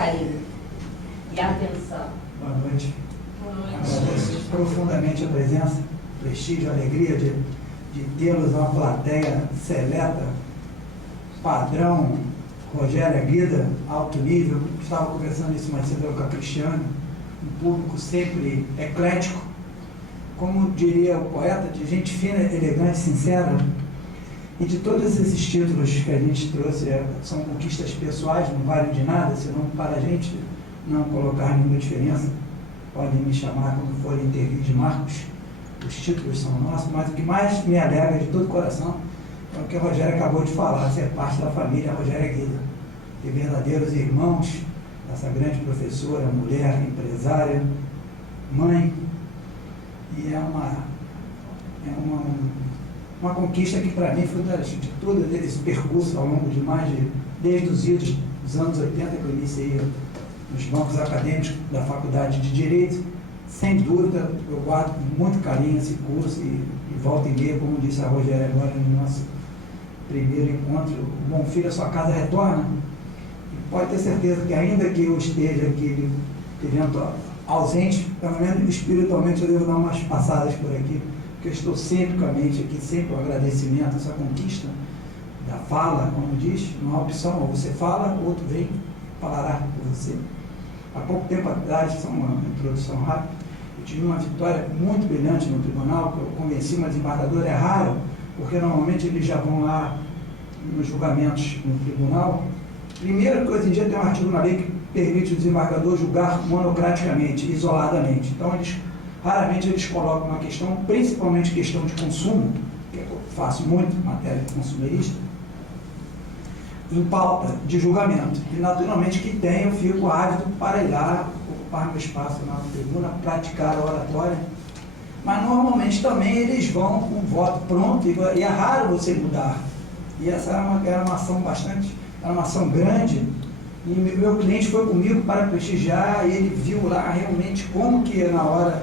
carinho e atenção. Boa noite. Boa noite. Agradeço profundamente a presença, o prestígio, a alegria de tê-los uma plateia seleta, padrão, Rogério Aguida, alto nível. Estava conversando isso mais cedo com a Cristiane, um público sempre eclético, como diria o poeta, de gente fina, elegante, sincera. E de todos esses títulos que a gente trouxe, são conquistas pessoais, não valem de nada, senão para a gente não colocar nenhuma diferença. Podem me chamar quando forem intervir de Marcos, os títulos são nossos, mas o que mais me alegra de todo o coração é o que a Rogério acabou de falar, ser parte da família Rogério Aguida, de verdadeiros irmãos, essa grande professora, mulher, empresária, mãe, e é uma conquista que para mim foi de todo esse percurso ao longo de desde os idos dos anos 80 que eu iniciei nos bancos acadêmicos da Faculdade de Direito. Sem dúvida, eu guardo com muito carinho esse curso e volta e meia, como disse a Rogéria agora no nosso primeiro encontro, o bom filho a sua casa retorna. E pode ter certeza que ainda que eu esteja aqui ausente, pelo menos espiritualmente eu devo dar umas passadas por aqui, porque eu estou sempre com a mente aqui, sempre o agradecimento, essa conquista da fala, como diz, não há opção, ou você fala, o outro vem, falará por você. Há pouco tempo atrás, só uma introdução rápida, eu tive uma vitória muito brilhante no tribunal, que eu convenci uma desembargadora, é raro, porque normalmente eles já vão lá nos julgamentos no tribunal. Primeiro que hoje em dia tem um artigo na lei que permite o desembargador julgar monocraticamente, isoladamente. Então, raramente eles colocam uma questão, principalmente questão de consumo, que eu faço muito, matéria de consumerista, em pauta de julgamento. E, naturalmente, que tem, eu fico ávido para ir lá, ocupar meu espaço na tribuna, praticar a oratória. Mas, normalmente, também eles vão com o voto pronto, e é raro você mudar. E essa era uma ação era uma ação grande, e meu cliente foi comigo para prestigiar, e ele viu lá realmente como que na hora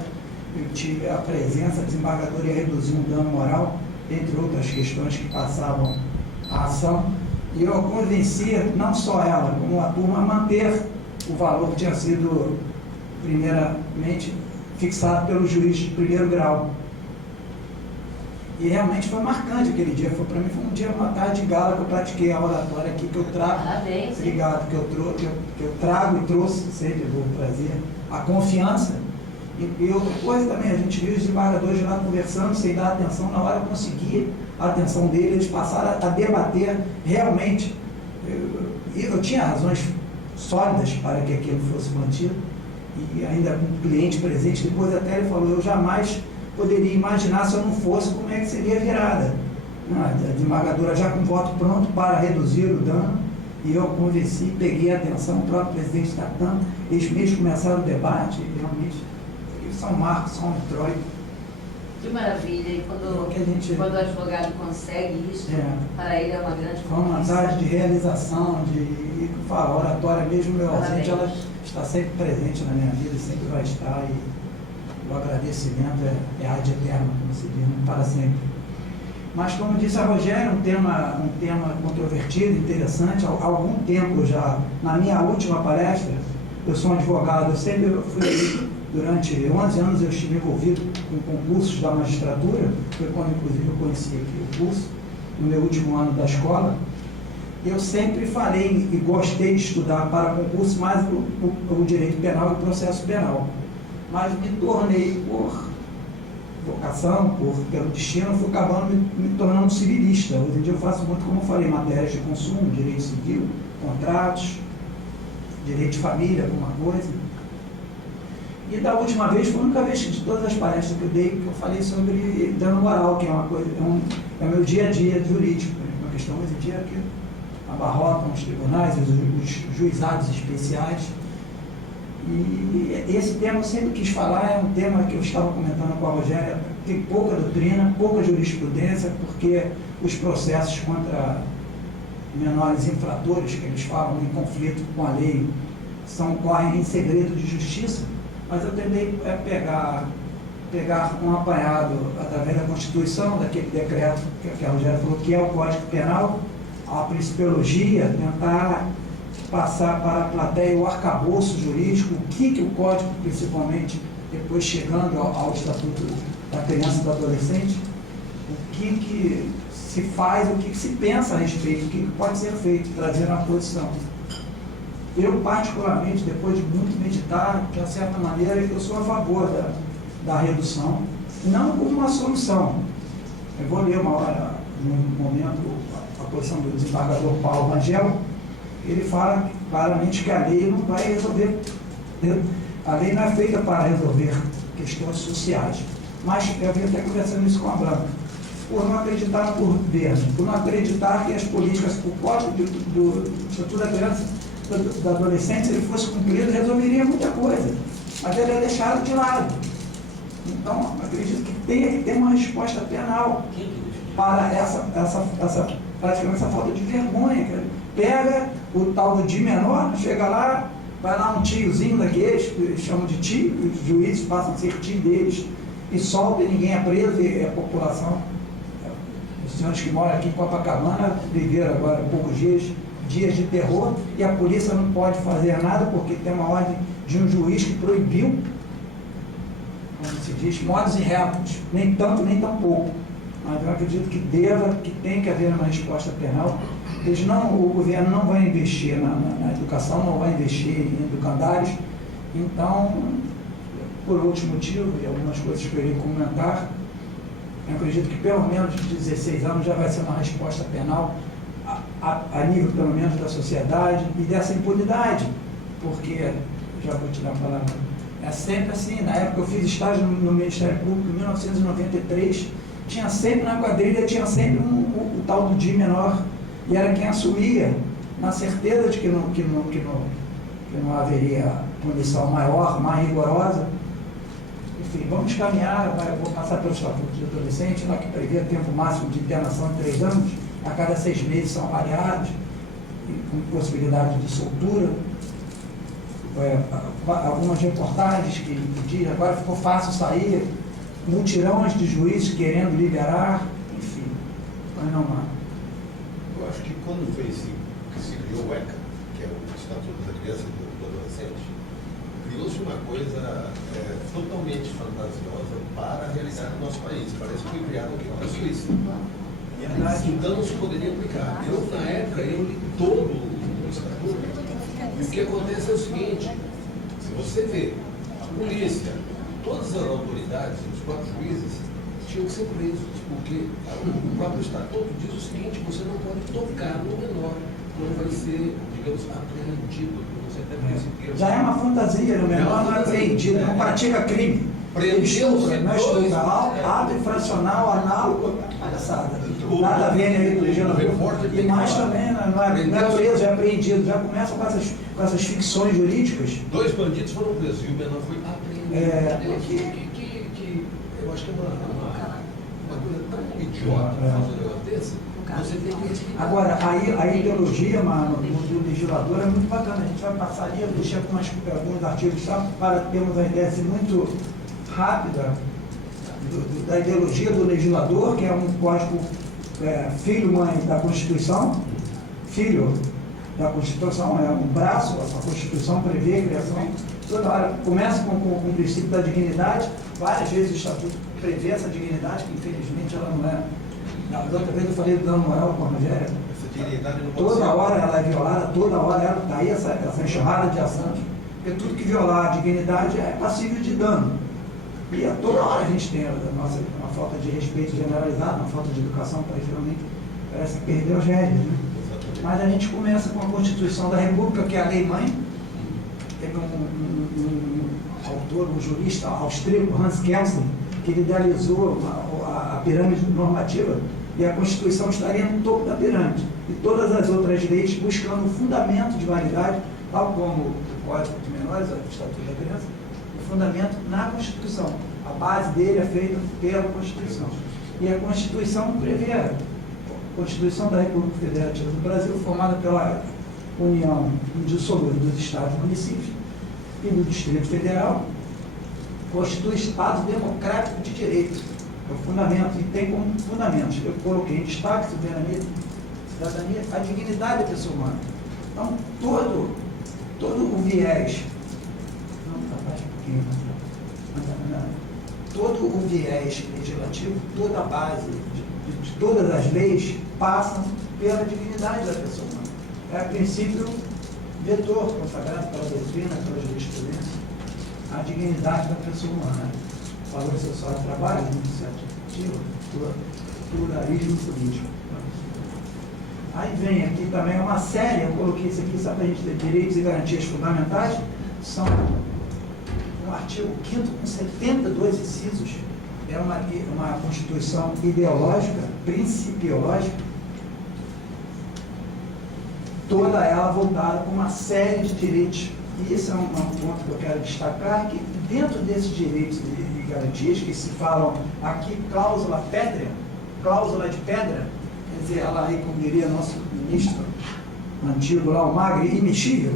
eu tive a presença, a desembargadora ia reduzir um dano moral, entre outras questões que passavam a ação. E eu convenci não só ela, como a turma, a manter o valor que tinha sido, primeiramente, fixado pelo juiz de primeiro grau. E realmente foi marcante aquele dia. Para mim foi um dia, uma tarde de gala que eu pratiquei a oratória aqui, que eu trago. Parabéns. Obrigado, que eu trago e trouxe, sempre vou trazer, a confiança. E outra coisa também, a gente viu os desembargadores lá conversando, sem dar atenção, na hora eu consegui a atenção deles, eles passaram a debater realmente. Eu tinha razões sólidas para que aquilo fosse mantido, e ainda com o cliente presente, depois até ele falou, eu jamais poderia imaginar, se eu não fosse, como é que seria a virada. A desembargadora já com voto pronto para reduzir o dano, e eu convenci, peguei a atenção, o próprio presidente da TAM, eles mesmos começaram o debate, e realmente, são marcos, são um introito. Que maravilha, e quando o advogado consegue isso, para ele é uma grande conquista. Foi uma tarde de realização, e a oratória, mesmo meu ausente, ela está sempre presente na minha vida, sempre vai estar, e o agradecimento é ad eterno, como se diz, para sempre. Mas, como disse a Rogéria, um tema controvertido, interessante. Há algum tempo já, na minha última palestra, eu sou um advogado, eu sempre fui, durante 11 anos eu estive envolvido com concursos da magistratura, foi quando, inclusive, eu conheci aqui o curso, no meu último ano da escola. Eu sempre falei e gostei de estudar para concurso mais o direito penal e o processo penal. Mas me tornei, por vocação, pelo destino, fui acabando me tornando civilista. Hoje em dia eu faço muito, como eu falei, matérias de consumo, direito civil, contratos, direito de família, alguma coisa. E da última vez, foi a única vez de todas as palestras que eu dei, que eu falei sobre dano moral, que é uma coisa, é o meu dia a dia jurídico. Uma questão hoje em dia que abarrotam os tribunais, os juizados especiais. E esse tema eu sempre quis falar, é um tema que eu estava comentando com a Rogéria, tem pouca doutrina, pouca jurisprudência, porque os processos contra menores infratores, que eles falam em conflito com a lei, correm em segredo de justiça, mas eu tentei pegar um apanhado através da Constituição, daquele decreto que a Rogéria falou, que é o Código Penal, a principiologia, tentar passar para a plateia o arcabouço jurídico, o que o Código, principalmente, depois chegando ao Estatuto da Criança e do Adolescente, o que se faz, o que se pensa a respeito, o que pode ser feito, trazer uma posição. Eu, particularmente, depois de muito meditar, de uma certa maneira, eu sou a favor da redução, não como uma solução. Eu vou ler uma hora, num momento, a posição do desembargador Paulo Rangel. Ele fala claramente que a lei não vai resolver, a lei não é feita para resolver questões sociais. Mas eu vim até conversando isso com a Branca. Por não acreditar no governo, por não acreditar que as políticas, o Código do Estatuto da Criança e do Adolescente, se ele fosse cumprido, resolveria muita coisa. Mas ele é deixado de lado. Então, acredito que tenha que ter uma resposta penal para praticamente essa falta de vergonha. Pega o tal do de menor, chega lá, vai lá um tiozinho daqueles, que eles chamam de tio, os juízes passam a ser tio deles, e solta e ninguém é preso, e a população, os senhores que moram aqui em Copacabana, viveram agora poucos dias de terror, e a polícia não pode fazer nada, porque tem uma ordem de um juiz que proibiu, como se diz, modos e retos, nem tanto, nem tão pouco. Mas eu acredito que tem que haver uma resposta penal. O governo não vai investir na educação, não vai investir em educandários. Então, por outro motivo, e algumas coisas que eu irei comentar, eu acredito que pelo menos de 16 anos já vai ser uma resposta penal a nível, pelo menos, da sociedade e dessa impunidade. Porque, já vou tirar a palavra, é sempre assim. Na época eu fiz estágio no Ministério Público, em 1993, tinha sempre na quadrilha, tinha sempre o tal do de menor, e era quem assumia, na certeza de que não haveria punição maior, mais rigorosa. Enfim, vamos caminhar, vou passar pelo Estatuto de Adolescente, lá que prevê tempo máximo de internação de 3 anos, a cada 6 meses são avaliados, com possibilidade de soltura. Algumas reportagens que dizem agora ficou fácil sair, mutirões de juízes querendo liberar, enfim, mas não há. Eu acho que quando se criou o ECA, que é o Estatuto da Criança e do Adolescente, criou-se uma coisa totalmente fantasiosa para a realidade do nosso país. Parece que foi criado aqui na Suíça. Então não se poderia aplicar. Eu, na época, li todo o Estatuto, e o que acontece é o seguinte: se você vê a polícia, todas as autoridades, os próprios juízes, tinham que ser presos, porque o próprio Estatuto diz o seguinte: você não pode tocar no menor, não vai ser, digamos, apreendido. Já é uma fantasia, no menor não é apreendido, não pratica crime. Estupra, não estupra, ato infracional, análogo, palhaçada. Nada a ver com legislador. E mais também, não é preso, é apreendido. Já começa com essas ficções jurídicas. 2 bandidos foram presos e o menor foi apreendido. Eu acho que é uma coisa tão idiota fazer um negócio desse. Você tem que respeitar. Agora, a ideologia, mano, do legislador é muito bacana. A gente vai passar ali, eu deixei alguns artigos só para termos uma ideia assim, muito rápida da ideologia do legislador, que é um código filho-mãe da Constituição, filho da Constituição, é um braço, a Constituição prevê a criação, toda hora começa com o princípio da dignidade, várias vezes o Estatuto prevê essa dignidade, que infelizmente ela não é. Da outra vez eu falei do Dan Noel com a Rogéria, toda hora ela é violada, toda hora ela está aí, essa enxurrada de ações, porque tudo que violar a dignidade é passível de dano. E a toda hora a gente tem uma falta de respeito generalizado, uma falta de educação, realmente parece que perdeu as rédeas, né? Mas a gente começa com a Constituição da República, que é a lei mãe. Teve um autor, um jurista austríaco, Hans Kelsen, que ele idealizou a pirâmide normativa, e a Constituição estaria no topo da pirâmide. E todas as outras leis buscando o fundamento de validade, tal como o Código de Menores, o Estatuto da Criança, o fundamento na Constituição. A base dele é feita pela Constituição. E a Constituição prevê a Constituição da República Federativa do Brasil, formada pela União indissolúvel dos Estados e Municípios e do Distrito Federal, constitui Estado democrático de direito. É o fundamento, e tem como fundamentos. Eu coloquei em destaque, soberania, cidadania, a dignidade da pessoa humana. Então, todo o viés, todo o viés legislativo, toda a base de todas as leis passam pela dignidade da pessoa humana. É o princípio vetor consagrado pela doutrina, pela jurisprudência, a dignidade da pessoa humana. Valor social do trabalho, iniciativa, pluralismo político. Aí vem aqui também uma série, eu coloquei isso aqui só para a gente ter direitos e garantias fundamentais, são um artigo 5º com 72 incisos, é uma constituição ideológica, principiológica, toda ela voltada para uma série de direitos. E esse é um ponto que eu quero destacar, que dentro desses direitos e garantias, que se falam aqui, cláusula pétrea, cláusula de pedra, quer dizer, ela aí, como diria nosso ministro antigo lá, o Magre, imexível.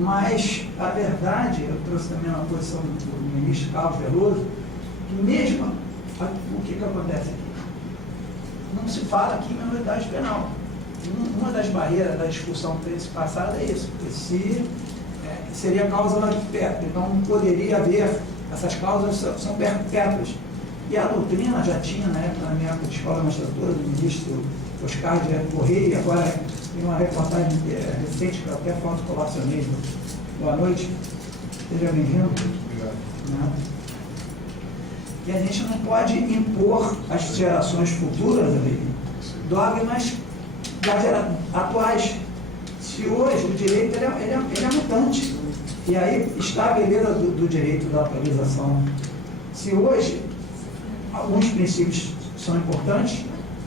Mas, a verdade, eu trouxe também uma posição do ministro Carlos Veloso, que mesmo, o que acontece aqui? Não se fala aqui em minoridade penal. Uma das barreiras da discussão passada é isso, seria a cláusula de perto, então não poderia haver, essas cláusulas são perpétuas. E a doutrina já tinha, na minha época de escola de magistratura, do ministro Oscar de Correia, agora tem uma reportagem recente que eu até foto colacionei. Boa noite, seja bem-vindo. Obrigado. E a gente não pode impor às gerações futuras dogmas atuais. Se hoje o direito ele é mutante, e aí está a beleza do direito da atualização. Se hoje alguns princípios são importantes,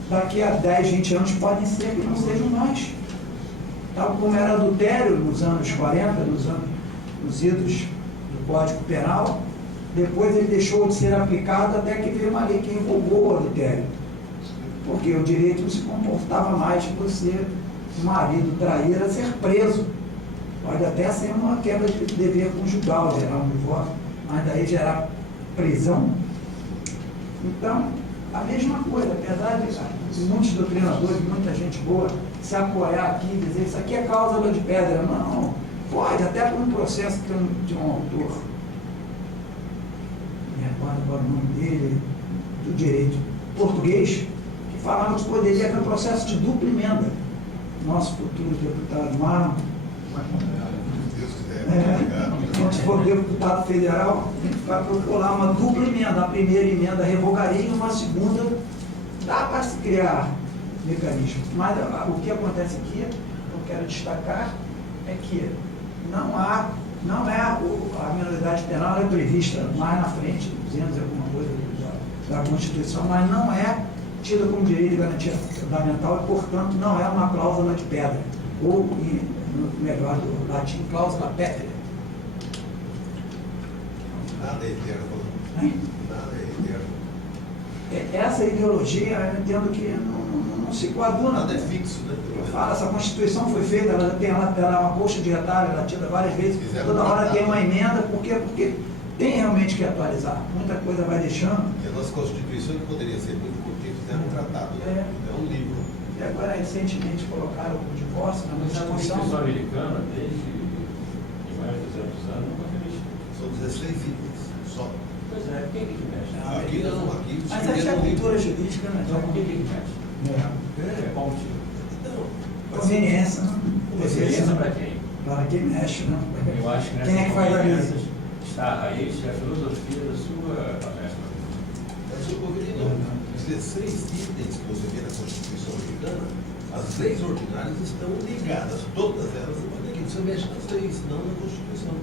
daqui a 10, 20 anos podem ser que não sejam mais. Tal como era adultério nos anos 40, nos idos do Código Penal, depois ele deixou de ser aplicado até que veio uma lei que revogou o adultério. Porque o direito não se comportava mais que você, o marido trair, a ser preso. Pode até ser uma quebra de dever conjugal, gerar um divórcio, mas daí gerar prisão. Então, a mesma coisa, apesar de muitos doutrinadores, muita gente boa, se apoiar aqui e dizer isso aqui é cláusula de pedra. Não, pode, até por um processo de um autor, me recordo agora o nome dele, do direito português, que falava que poderia haver um processo de dupla emenda. Nosso futuro deputado Marlon, quando for deputado federal, tem que procurar uma dupla emenda. A primeira emenda revogaria e uma segunda dá para se criar mecanismo. Mas o que acontece aqui, eu quero destacar, é que a minoridade penal é prevista mais na frente, 200 alguma coisa da Constituição, mas não é tida como direito de garantia fundamental e, portanto, não é uma cláusula de pedra, ou, melhor do latim, cláusula pétrea. Nada é eterno. Nada é eterno. Essa ideologia, eu entendo que não se coaduna. Nada é fixo, né? Eu falo, essa Constituição foi feita, ela é uma coxa de retalho, ela tira várias vezes, toda hora tem uma emenda, porque tem realmente que atualizar. Muita coisa vai deixando. E a nossa Constituição, que poderia ser muito curtinha, fizeram um tratado, né? É um livro. E agora, recentemente, colocaram o divórcio na Mas a Constituição. Constituição americana, desde mais de 200 anos, nunca fez. São 16 itens só. Pois é, quem que mexe? Aqui não, aqui. Mas essa é a cultura jurídica, né? Então, quem que mexe? É bom motivo. Conveniência, né? Conveniência para quem? Para quem mexe, né? Eu acho que Quem é que faz a lista? está a raiz da filosofia da sua palestra. Mas eu convidei não. Os 16 itens que você vê na Constituição americana, as leis ordinárias estão ligadas, todas elas, aqui você mexe nas leis, não na Constituição.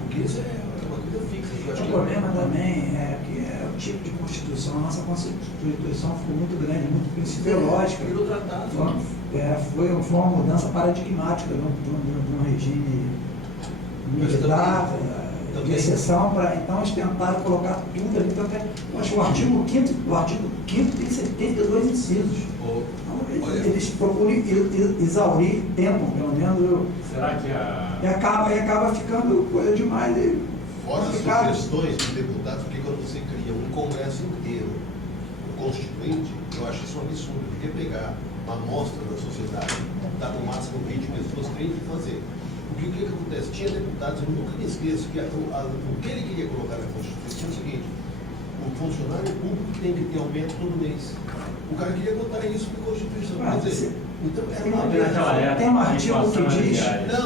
Porque isso é uma coisa fixa. O problema também é que é o tipo de Constituição. A nossa Constituição ficou muito grande, muito principiológica. Virou tratado. Foi uma mudança paradigmática de um regime militar, de exceção, para então eles tentaram colocar tudo ali. Então, acho que o artigo 5º tem 72 incisos. Então, eles procuram exaurir tempo, pelo menos. Será que E acaba ficando coisa demais. Fora as sugestões de deputados, porque quando você cria um Congresso inteiro, um Constituinte, eu acho isso um absurdo, porque pegar uma amostra da sociedade, dar no máximo 20 pessoas, tem que fazer. Porque o que acontece? Tinha deputados, eu nunca me esqueço, que o que ele queria colocar na Constituição é o seguinte: o funcionário público tem que ter aumento todo mês. O cara queria botar isso na Constituição. Quer dizer, então tem um artigo que diz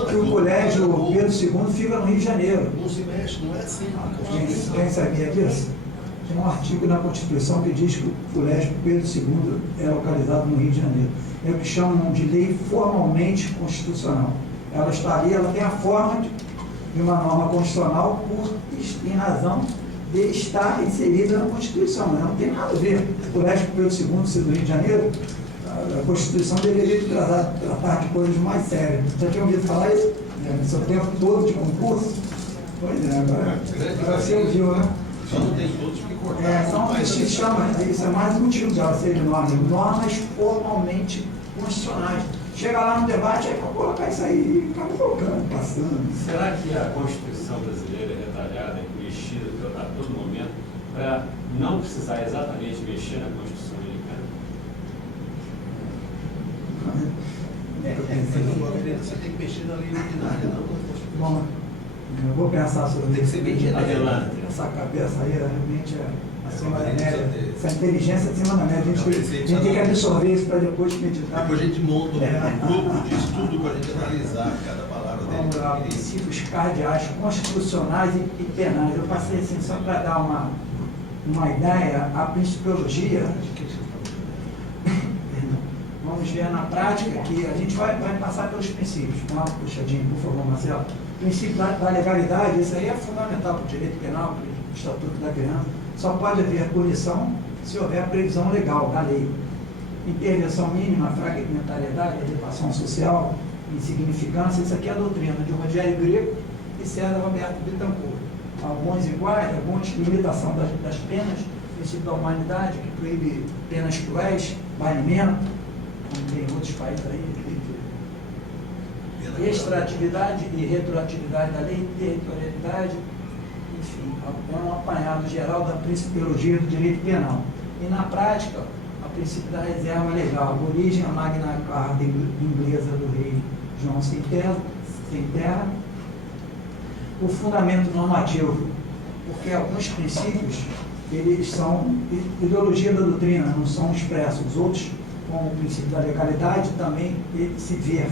que o colégio Pedro II fica no Rio de Janeiro. Não se mexe, não é assim. Quem sabia disso? Tem um artigo na Constituição que diz que o colégio Pedro II é localizado no Rio de Janeiro. É o que chamam de lei formalmente constitucional. Ela tem a forma de uma norma constitucional em razão de estar inserida na Constituição. Não tem nada a ver. O colégio Pedro II ser do Rio de Janeiro, a Constituição deveria tratar de coisas mais sérias. Já tinha ouvido falar isso? No seu tempo todo de concurso? Pois é, agora você ouviu, né? Só não tem todos que cortar. São o que se chama, isso é mais um motivo de ela ser normas formalmente constitucionais. Chega lá no debate, aí para colocar isso aí, e acaba colocando, passando. Será que a Constituição brasileira é retalhada e mexida a todo momento para não precisar exatamente mexer na Constituição americana? Você tem que mexer na lei ordinária, não na Constituição. Bom, eu vou pensar sobre Tem que ser bem genérico. Essa cabeça aí realmente é acima da média. Essa inteligência acima da média. A gente tem que absorver isso para depois meditar. Depois a gente monta um grupo de estudo para a gente analisar cada palavra dele. Vamos lá, princípios cardeais, constitucionais e penais. Eu passei assim só para dar uma ideia, a principiologia. Vamos ver na prática que a gente vai passar pelos princípios. Dá uma puxadinha, por favor, Marcelo. O princípio da legalidade, isso aí é fundamental para o direito penal, para o Estatuto da Criança. Só pode haver punição se houver previsão legal da lei. Intervenção mínima, fragmentariedade, elevação social, insignificância, isso aqui é a doutrina de Rogério Greco e César Roberto Bittencourt. Alguns iguais, alguns limitação das penas, princípio da humanidade, que proíbe penas cruéis, banimento, como tem em outros países aí, extratividade e retroatividade da lei, territorialidade, enfim, é um apanhado geral da principiologia do direito penal. E na prática, a princípio da reserva legal, origem a Magna Carta inglesa do rei João sem terra, o fundamento normativo, porque alguns princípios, eles são ideologia da doutrina, não são expressos. Os outros, como o princípio da legalidade, também se vê.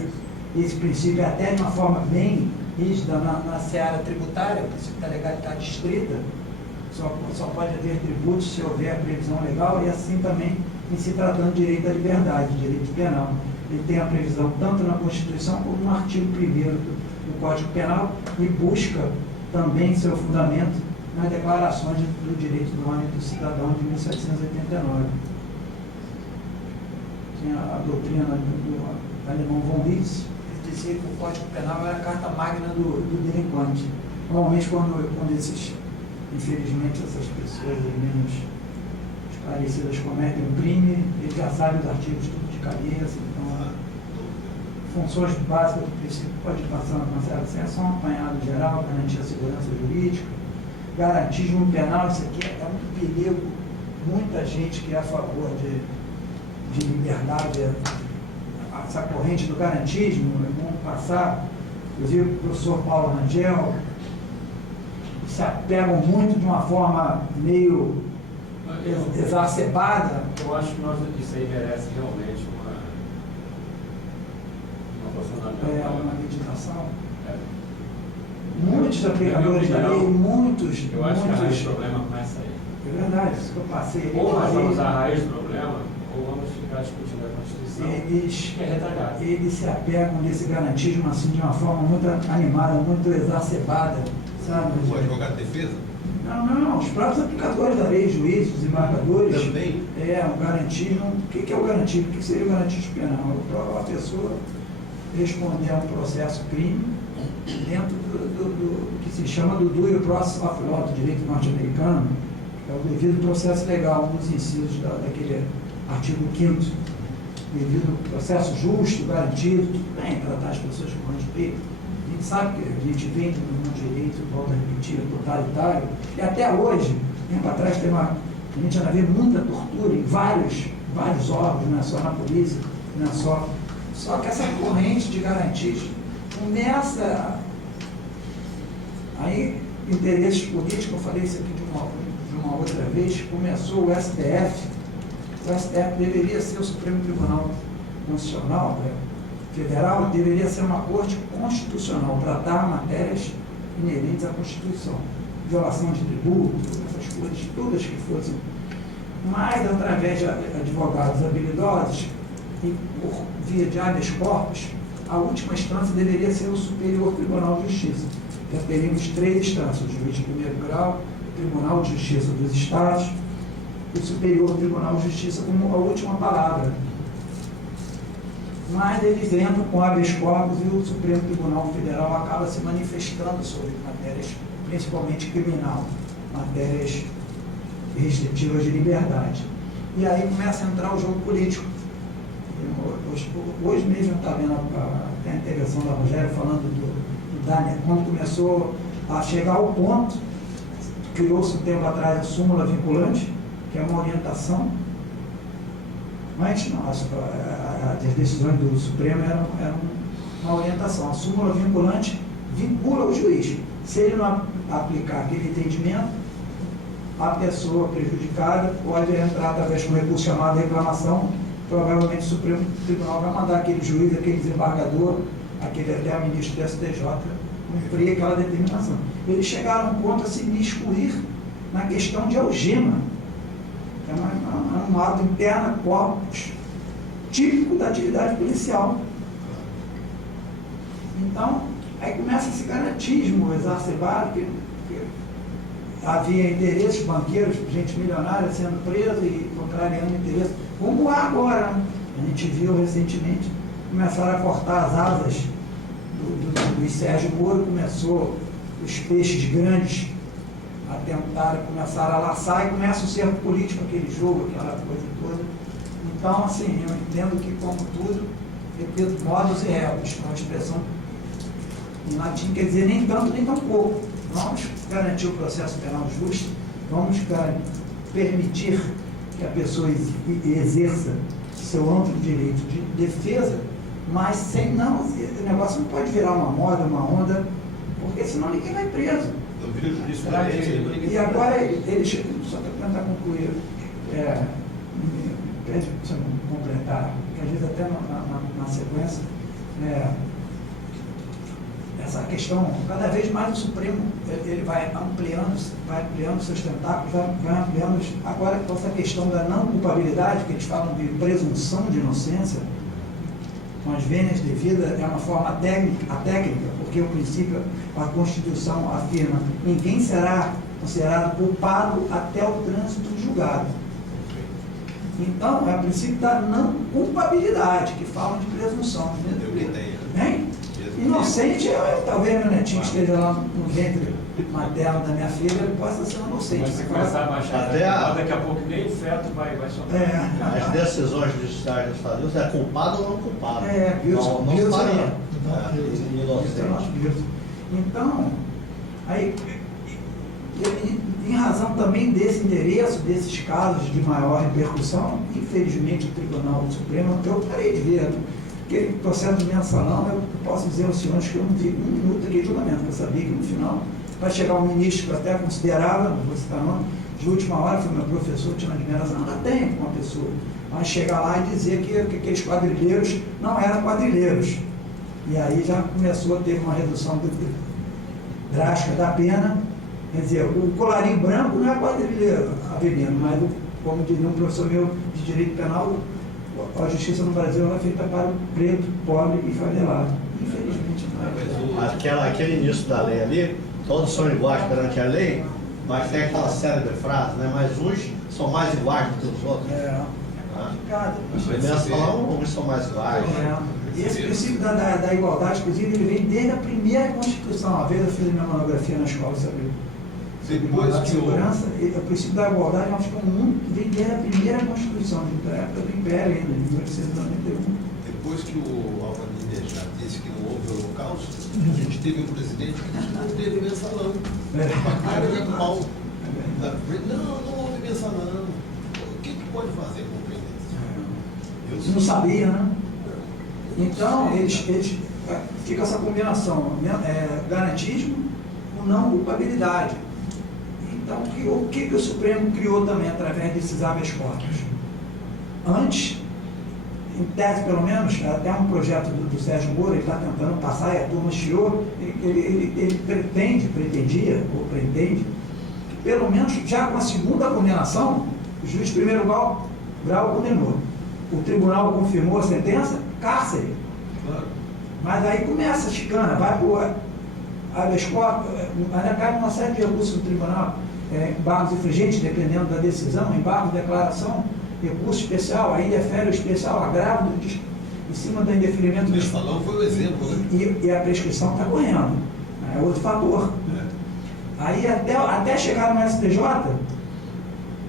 Esse princípio é até de uma forma bem rígida na seara tributária, o princípio da legalidade estrita, só pode haver tributos se houver previsão legal, e assim também em se tratando de direito à liberdade, direito penal. Ele tem a previsão tanto na Constituição como no artigo 1º do Código Penal, e busca também seu fundamento nas declarações do direito do homem e do cidadão de 1789. Tinha a doutrina do alemão von Litz, que dizia que o Código Penal era a carta magna do delinquente. Normalmente, quando infelizmente, essas pessoas menos esclarecidas cometem um crime, ele já sabe os artigos tudo de cabeça. Então, funções básicas do princípio pode passar na consideração, são um apanhado geral, garantir a segurança jurídica, garantismo penal. Isso aqui é um perigo. Muita gente que é a favor de liberdade, essa corrente do garantismo, vamos passar, inclusive o professor Paulo Rangel, se apegam muito de uma forma meio exacerbada. Eu acho que isso aí merece realmente uma aprofundamento. Uma meditação. Muitos aplicadores da lei, muitos. Eu acho que a raiz do problema começa aí. É verdade, isso que eu passei. Ou nós vamos à raiz do problema, ou vamos ficar discutindo a Constituição, que é retalhada. Eles se apegam nesse garantismo assim, de uma forma muito animada, muito exacerbada, sabe? O advogado de defesa? Não, os próprios aplicadores da lei, juízes, desembargadores. Também? O garantismo. O que é o garantismo? O que seria o garantismo penal? A pessoa responder a um processo crime dentro do que se chama do due process of law, do direito norte-americano, que é o devido processo legal, um dos incisos daquele artigo 5º. Devido processo justo, garantido, tudo bem, tratar as pessoas com respeito. A gente sabe que a gente vem do direito, volta a repetir, totalitário, e até hoje, tempo atrás, a gente já vê muita tortura em vários órgãos, não é só na polícia, Não é só que essa corrente de garantias começa. Aí, interesses políticos, eu falei isso aqui de uma outra vez, começou o STF. O STF deveria ser o Supremo Tribunal Constitucional Federal, deveria ser uma corte constitucional, tratar matérias inerentes à Constituição. Violação de tributo, essas coisas, todas que fossem. Mas, através de advogados habilidosos, e por via de habeas corpus, a última instância deveria ser o Superior Tribunal de Justiça. Já teríamos 3 instâncias: o juiz de primeiro grau, o Tribunal de Justiça dos Estados e o Superior Tribunal de Justiça como a última palavra. Mas eles entram com habeas corpus e o Supremo Tribunal Federal acaba se manifestando sobre matérias, principalmente criminal, matérias restritivas de liberdade. E aí começa a entrar o jogo político. Hoje mesmo eu estava vendo a intervenção da Rogério falando do Daniel, quando começou a chegar ao ponto, criou-se um tempo atrás a súmula vinculante, que é uma orientação, mas não, as decisões do Supremo eram uma orientação. A súmula vinculante vincula o juiz. Se ele não aplicar aquele entendimento, a pessoa prejudicada pode entrar através de um recurso chamado reclamação. Provavelmente o Supremo Tribunal vai mandar aquele juiz, aquele desembargador, aquele até o ministro do STJ, cumprir aquela determinação. Eles chegaram a um ponto a se miscuir na questão de algema, que é um ato interno corpus, típico da atividade policial. Então, aí começa esse garantismo exacerbado, que havia interesses banqueiros, gente milionária sendo presa e contrariando interesses, como há agora, né? A gente viu recentemente, começaram a cortar as asas do Sérgio Moro, começou os peixes grandes a tentar, começaram a laçar e começa o cerco político, aquele jogo, aquela coisa toda. Então, assim, eu entendo que, como tudo, repito, modus e rebus, uma expressão em latim, quer dizer nem tanto nem tão pouco. Vamos garantir o processo penal justo, vamos permitir que a pessoa exerça seu amplo direito de defesa, mas sem não, o negócio não pode virar uma moda, uma onda, porque senão ninguém vai preso. Eu vejo isso na lei. E agora ele chega, só para tentar concluir, pede para você completar, porque às vezes até na sequência, essa questão, cada vez mais o Supremo ele vai ampliando seus tentáculos, vai ampliando, agora com essa questão da não culpabilidade, que eles falam de presunção de inocência, com as vênias devidas, é uma forma técnica, porque o princípio, a Constituição afirma, ninguém será considerado culpado até o trânsito julgado. Então, é o princípio da não culpabilidade, que falam de presunção. Hein? Inocente, talvez meu netinho esteja lá no ventre materno da minha filha, ele possa ser inocente. Mas se começar a baixar, daqui a pouco nem o feto vai sofrer. As decisões judiciais dos Estados Unidos é culpado ou não culpado. Não faria. Então, aí, em razão também desse interesse, desses casos de maior repercussão, infelizmente o Tribunal Supremo, eu parei de ver aquele processo de mensalão, eu posso dizer aos senhores que eu não vi 1 minuto de julgamento, eu sabia que no final vai chegar um ministro que eu até considerava, não vou citar nome, de última hora, foi meu professor, tinha uma admiração, não tem uma pessoa, mas chegar lá e dizer que aqueles quadrilheiros não eram quadrilheiros. E aí já começou a ter uma redução drástica da pena. Quer dizer, o colarinho branco não é quadrilheiro, Avelino, mas, como diria um professor meu de direito penal, a justiça no Brasil é feita para o preto, pobre e favelado. Infelizmente não é. Aquele início da lei ali, todos são iguais perante a lei, mas tem aquela série de frases, né? Mas uns são mais iguais do que os outros. Complicado. Uns são mais iguais. E esse princípio da igualdade, inclusive, ele vem desde a primeira Constituição. Uma vez eu fiz minha monografia na escola, sabe? Depois que segurança, o princípio da igualdade, nós ficamos muito, vem desde a primeira Constituição, da época do Império ainda, de 1891. Depois que o Albanini já disse que não houve holocausto, a gente teve um presidente que disse que não teve mensalão. A cara de pau. Não houve mensalão. O que pode fazer com o presidente? Não sabia, né? Então, fica essa combinação, garantismo com não culpabilidade. Então, o que o Supremo criou também através desses habeas corpus? Antes, em tese pelo menos, até um projeto do Sérgio Moro, ele está tentando passar e a turma chiou, ele pretende, que pelo menos já com a segunda condenação, o juiz de primeiro grau condenou. O tribunal confirmou a sentença, cárcere. Claro. Mas aí começa a chicana, vai para o habeas corpus, ainda cai uma série de recursos no tribunal, embargos infringentes, dependendo da decisão, embargo de declaração, recurso especial, aí defere o especial, agravo em cima do indeferimento O mensalão foi o exemplo, né? e a prescrição está correndo. É outro fator. Aí até chegar no STJ,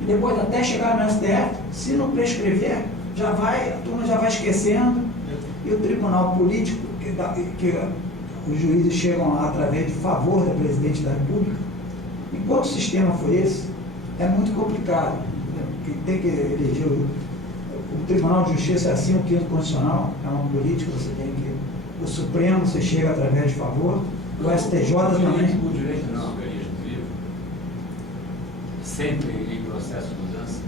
e depois até chegar no STF, se não prescrever, a turma já vai esquecendo, e o tribunal político, que os juízes chegam lá através de favor da presidente da República, enquanto o sistema foi esse, é muito complicado. Tem que eleger o Tribunal de Justiça é assim, o quinto constitucional, é uma política, você tem que. O Supremo você chega através de favor, o STJ também. O direito não é um organismo vivo, sempre em processo de mudança.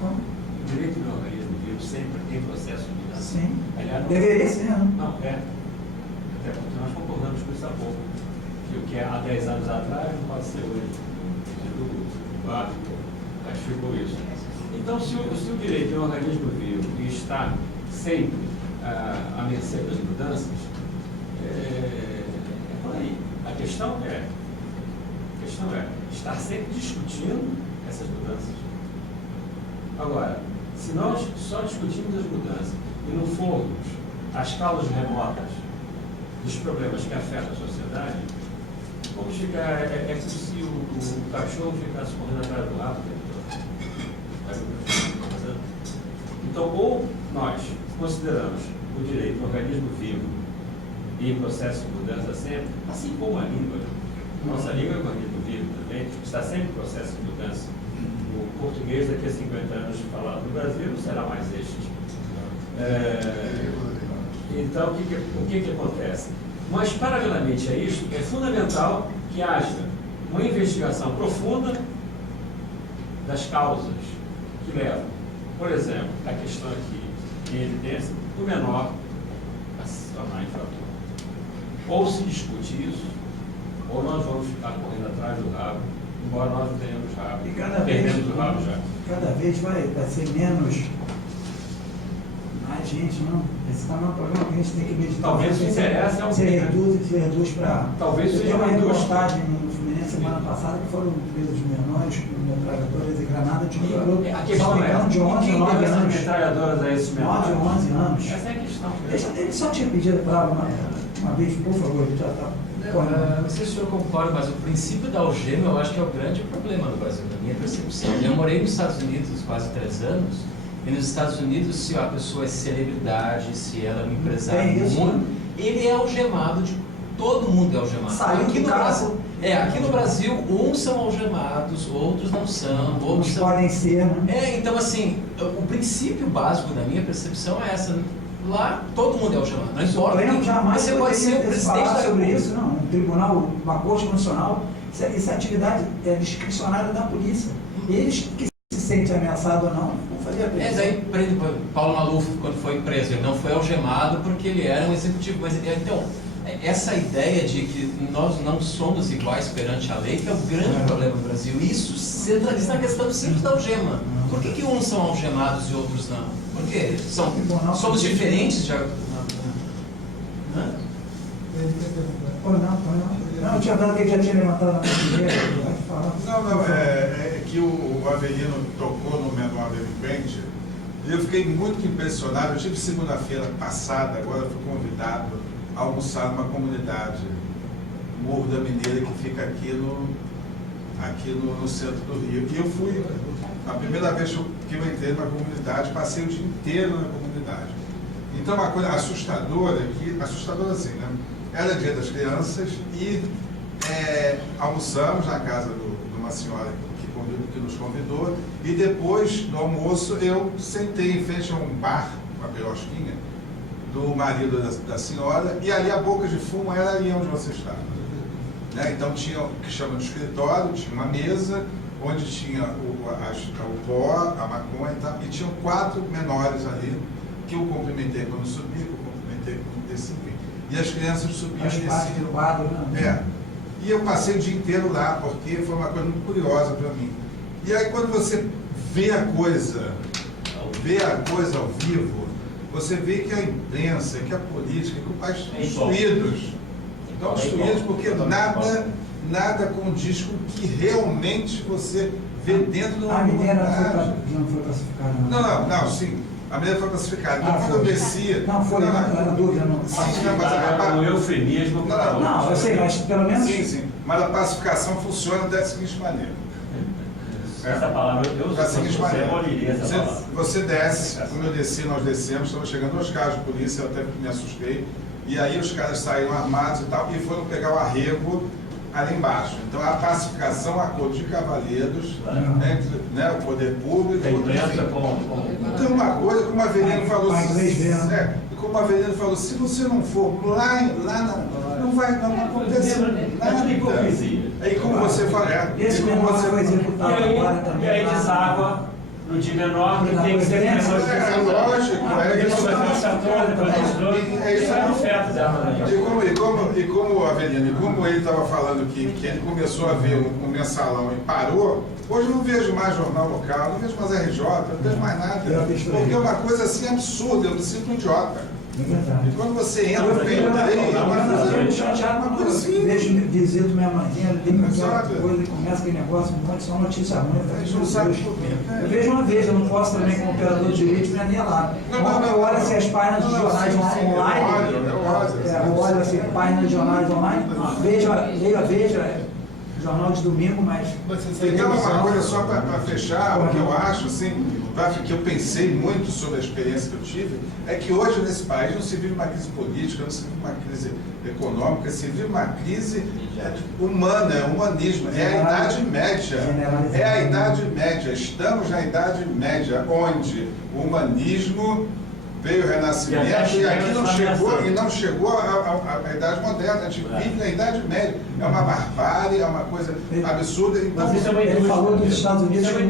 Como? O direito não é um organismo vivo, sempre em processo de mudança. Sim. Aliás, não, Deveria ser, né? não, até porque nós concordamos com isso há pouco. Que o que é há 10 anos atrás não pode ser hoje. Mas ficou isso. Então, se o direito é um organismo vivo e está sempre à mercê das mudanças, é por aí. A questão é estar sempre discutindo essas mudanças. Agora, se nós só discutimos as mudanças e não formos as causas remotas dos problemas que afetam a sociedade, vamos ficar. É como se o cachorro ficasse correndo atrás do rabo. Então, ou nós consideramos o direito um organismo vivo e em processo de mudança sempre, assim como a língua. Nossa língua é um organismo vivo também, está sempre em processo de mudança. O português daqui a 50 anos falado no Brasil não será mais este. Então, o que acontece? Mas, paralelamente a isso, é fundamental que haja uma investigação profunda das causas que levam, por exemplo, a questão aqui em evidência do menor a se tornar infrator. Ou se discute isso, ou nós vamos ficar correndo atrás do rabo, embora nós não tenhamos rabo. E perdemos o rabo já. Cada vez vai ser menos. Mais gente, não. Esse também é um problema que a gente tem que meditar. Talvez o interesse é um. Se reduz para. Talvez Tem seja uma uma indústria. reportagem no Fluminense semana passada que foram presos menores com metralhadoras e granadas de um garoto. A questão é, de 11 quem 9 deu essas anos. metralhadoras a esses 9 menores? ou 11 anos. Essa é a questão. Ele só tinha pedido para uma vez, por favor, ele já está. Não sei se o senhor concorda, mas o princípio da algema eu acho que é o grande problema no Brasil, na minha percepção. Eu morei nos Estados Unidos quase 3 anos, e nos Estados Unidos, se a pessoa é celebridade, se ela é um empresário do mundo, ele é algemado, todo mundo é algemado. Saiu aqui do no caso. Brasil, aqui no Brasil, uns são algemados, outros não são, outros Uns são... podem ser, né? Então assim, o princípio básico da minha percepção é essa. Lá, todo mundo é algemado. Não importa. Jamais Você pode ser o presidente da sobre República. isso, não. Um tribunal, uma corte constitucional, isso é atividade discricionária da polícia. Eles que se sentem ameaçados ou não, vão fazer a prisão. Daí, Paulo Maluf, quando foi preso, ele não foi algemado porque ele era um executivo. Mas, então, essa ideia de que nós não somos iguais perante a lei, que é o grande problema do Brasil. Isso centraliza na questão simples da algema. Por que uns são algemados e outros não? Porque somos diferentes de... Não, tinha dado que ele já tinha levantado a mão primeiro. Não, é que o Avelino tocou no menor delinquente e eu fiquei muito impressionado. Eu tive segunda-feira passada, agora fui convidado a almoçar numa comunidade, Morro da Mineira, que fica aqui no centro do Rio. E eu fui, a primeira vez que eu entrei numa comunidade, passei o dia inteiro na comunidade. Então, uma coisa assustadora, assustadora assim, né? Era dia das crianças e almoçamos na casa de uma senhora que nos convidou e depois do almoço eu sentei em frente a um bar, uma pirosquinha, do marido da senhora, e ali a boca de fumo era ali onde você estava. Né? Então tinha o que chama de escritório, tinha uma mesa, onde tinha o pó, a maconha e tal, e tinham 4 menores ali, que eu cumprimentei quando subi, que eu cumprimentei quando desci. E as crianças subiam e desciam. E eu passei o dia inteiro lá, porque foi uma coisa muito curiosa para mim. E aí quando você vê a coisa ao vivo, você vê que a imprensa, que a política, que o país estão destruídos porque nada condiz com o que realmente você vê dentro do A mineira não foi classificada. Não, sim. A mineira foi classificada. Então quando eu descia... Não, foi, era dúvida, não. Um eufemismo. Não, eu sei, mas pelo menos... Sim. Mas a pacificação funciona da seguinte maneira. Essa palavra eu uso. Da seguinte maneira. Essa palavra. Você desce, como eu desci, nós descemos, estavam chegando 2 carros de polícia, eu até me assustei. E aí os caras saíram armados e tal, e foram pegar o arrego ali embaixo. Então a pacificação, acordo de cavalheiros, entre o poder público. Tem imprensa Então uma coisa, como a Avelino falou, como a Avelino falou, se você não for lá não acontece nada. Aí como você fala, esse menor foi executado agora também. E aí deságua no dia menor, que tem que ser menor. Lógico, E como Avelino, e como ele estava falando que ele começou a ver um mensalão e parou, hoje eu não vejo mais jornal local, não vejo mais RJ, não vejo mais nada. Porque é uma coisa assim absurda, eu me sinto um idiota. E quando você entra no meio uma coisa assim. Visito minha mãezinha, ele tem aquela coisa, ele começa aquele negócio, um monte de só notícia ruim. Eu vejo uma vez, eu não posso também, como operador de direito, me anelar. Eu olho assim as páginas dos jornais online, eu olho assim páginas de jornais online, veja, jornal de domingo, mas... Então, uma coisa só para fechar, o que eu acho, assim, que eu pensei muito sobre a experiência que eu tive, é que hoje nesse país não se vive uma crise política, não se vive uma crise econômica, se vive uma crise humana, é humanismo, é a Idade Média. É a Idade Média. Estamos na Idade Média, onde o humanismo veio o Renascimento e aqui não chegou à Idade Moderna. A gente vive na Idade Média. É uma barbárie, é uma coisa absurda. Então, ele falou dos Estados Unidos que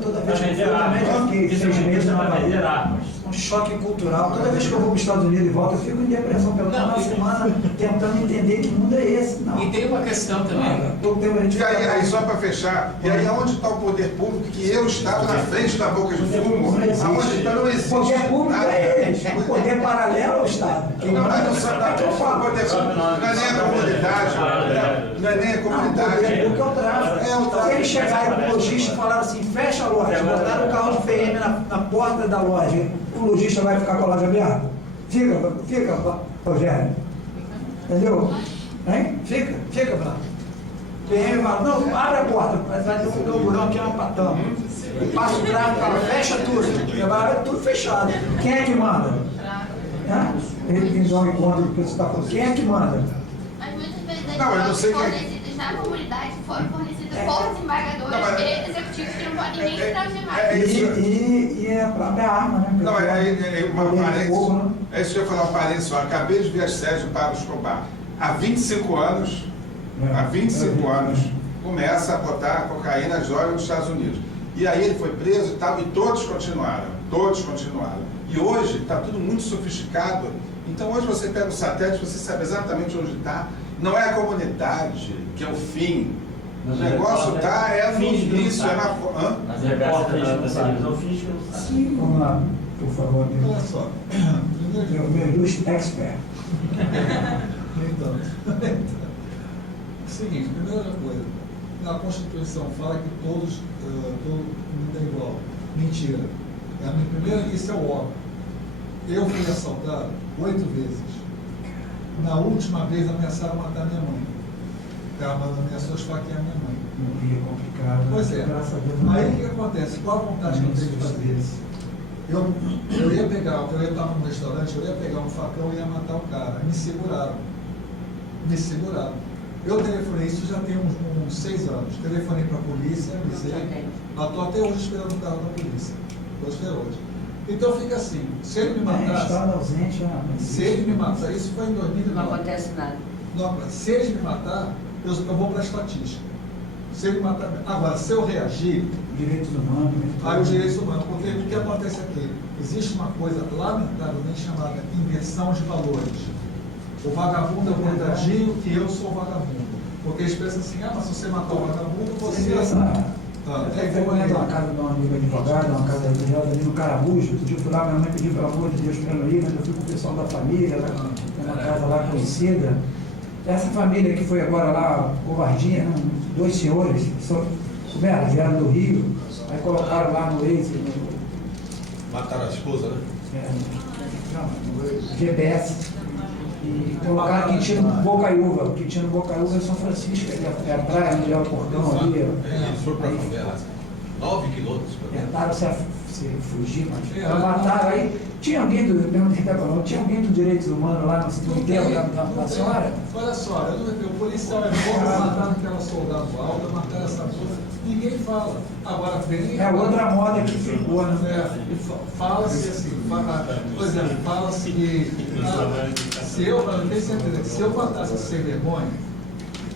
toda vez que eu também fiquei 6 meses na Bahia. Um choque cultural. Toda vez que eu vou para os Estados Unidos e volto, eu fico em depressão pela uma semana tentando entender que mundo é esse. Não. E tem uma questão também. E aí, só para fechar, e aí aonde está o poder público que eu estava na frente da boca de fumo? Aonde está? Não existe. O poder público é eles. O poder paralelo ao Estado. Não é nem a comunidade. Não é nem a comunidade. O poder público é o tráfico. Se eles chegarem com o lojista e falaram assim, fecha a loja, botaram o carro de PM na porta da loja, o lojista vai ficar com a loja aberta? Fica, Rogério. Entendeu? Hein? Fica, Bruno. PM fala, não, abre a porta, vai ter um camburão aqui, uma patama. Passa o tráfico, fala, fecha tudo. Vai tudo fechado. Quem é que manda? Eles vão em conta do que você está falando. Quem é que manda? Mas muitas vezes Não, eu não sei fornecidos na comunidade foram fornecidos por desembargadores e executivos que não podem nem extraordinar. E é a própria arma, né? Não, é isso que eu ia falar, um parênteses só. Acabei de ver as séries do Pablo Escobar. Há 25 anos, começa a botar cocaína, droga nos Estados Unidos. E aí ele foi preso e tal, e todos continuaram. E hoje está tudo muito sofisticado. Então hoje você pega o satélite, você sabe exatamente onde está. Não é a comunidade que é o fim. O negócio é no início, é na... As repórteres da televisão física não sabem. Sim, vamos lá, por favor. Olha só. Meu ilustre expert. Então, seguinte, primeira coisa, a Constituição fala que todo mundo é igual. Mentira. A minha primeira lista é o óbvio. Eu fui assaltado 8 vezes. Na última vez ameaçaram matar minha mãe. Ela ameaçou esfaquear minha mãe. Não é complicado. Pois é. Aí o que acontece? Qual a vontade que eu tenho de fazer isso? Eu ia estar num restaurante, eu ia pegar um facão e ia matar o cara. Me seguraram. Eu telefonei, isso já tem uns 6 anos. Telefonei para a polícia, avisei. Estou até hoje esperando o carro da polícia. Estou até hoje. Então fica assim, se ele me matasse, estado ausente, se ele me matasse, isso foi em 2009. Não acontece nada. Não, se ele me matar, eu vou para a estatística. Se ele me matar, agora, se eu reagir, direitos humanos. aí os direitos humanos, porque o que acontece aqui? Existe uma coisa lamentavelmente chamada inversão de valores. O vagabundo é o coitadinho e eu sou o vagabundo. Porque eles pensam assim, mas se você matar o vagabundo, você... Eu fui na casa de um amigo advogado, uma casa religiosa ali no Caramujo. Outro dia eu fui lá, minha mãe pediu pelo amor de Deus para não ir, mas eu fui com o pessoal da família, uma casa lá conhecida. Essa família que foi agora lá, covardia, né? 2 senhores, vieram do Rio, aí colocaram lá no Waze, Mataram a esposa, né? no GPS, e colocaram Quintino Bocaiúva. Quintino Bocaiúva é São Francisco, é a praia onde é o portão ali. Eles foram para a favela. 9 quilômetros. Tentaram se fugir, mas mataram aí. Tinha alguém tinha alguém do direitos humanos lá no enterro da senhora? Olha só, o policial é bom, mataram aquela soldado alta, mataram essa moça, ninguém fala. Agora vem. É outra moda que ficou, né? Fala-se assim, por exemplo, fala-se que se eu matasse sem vergonha,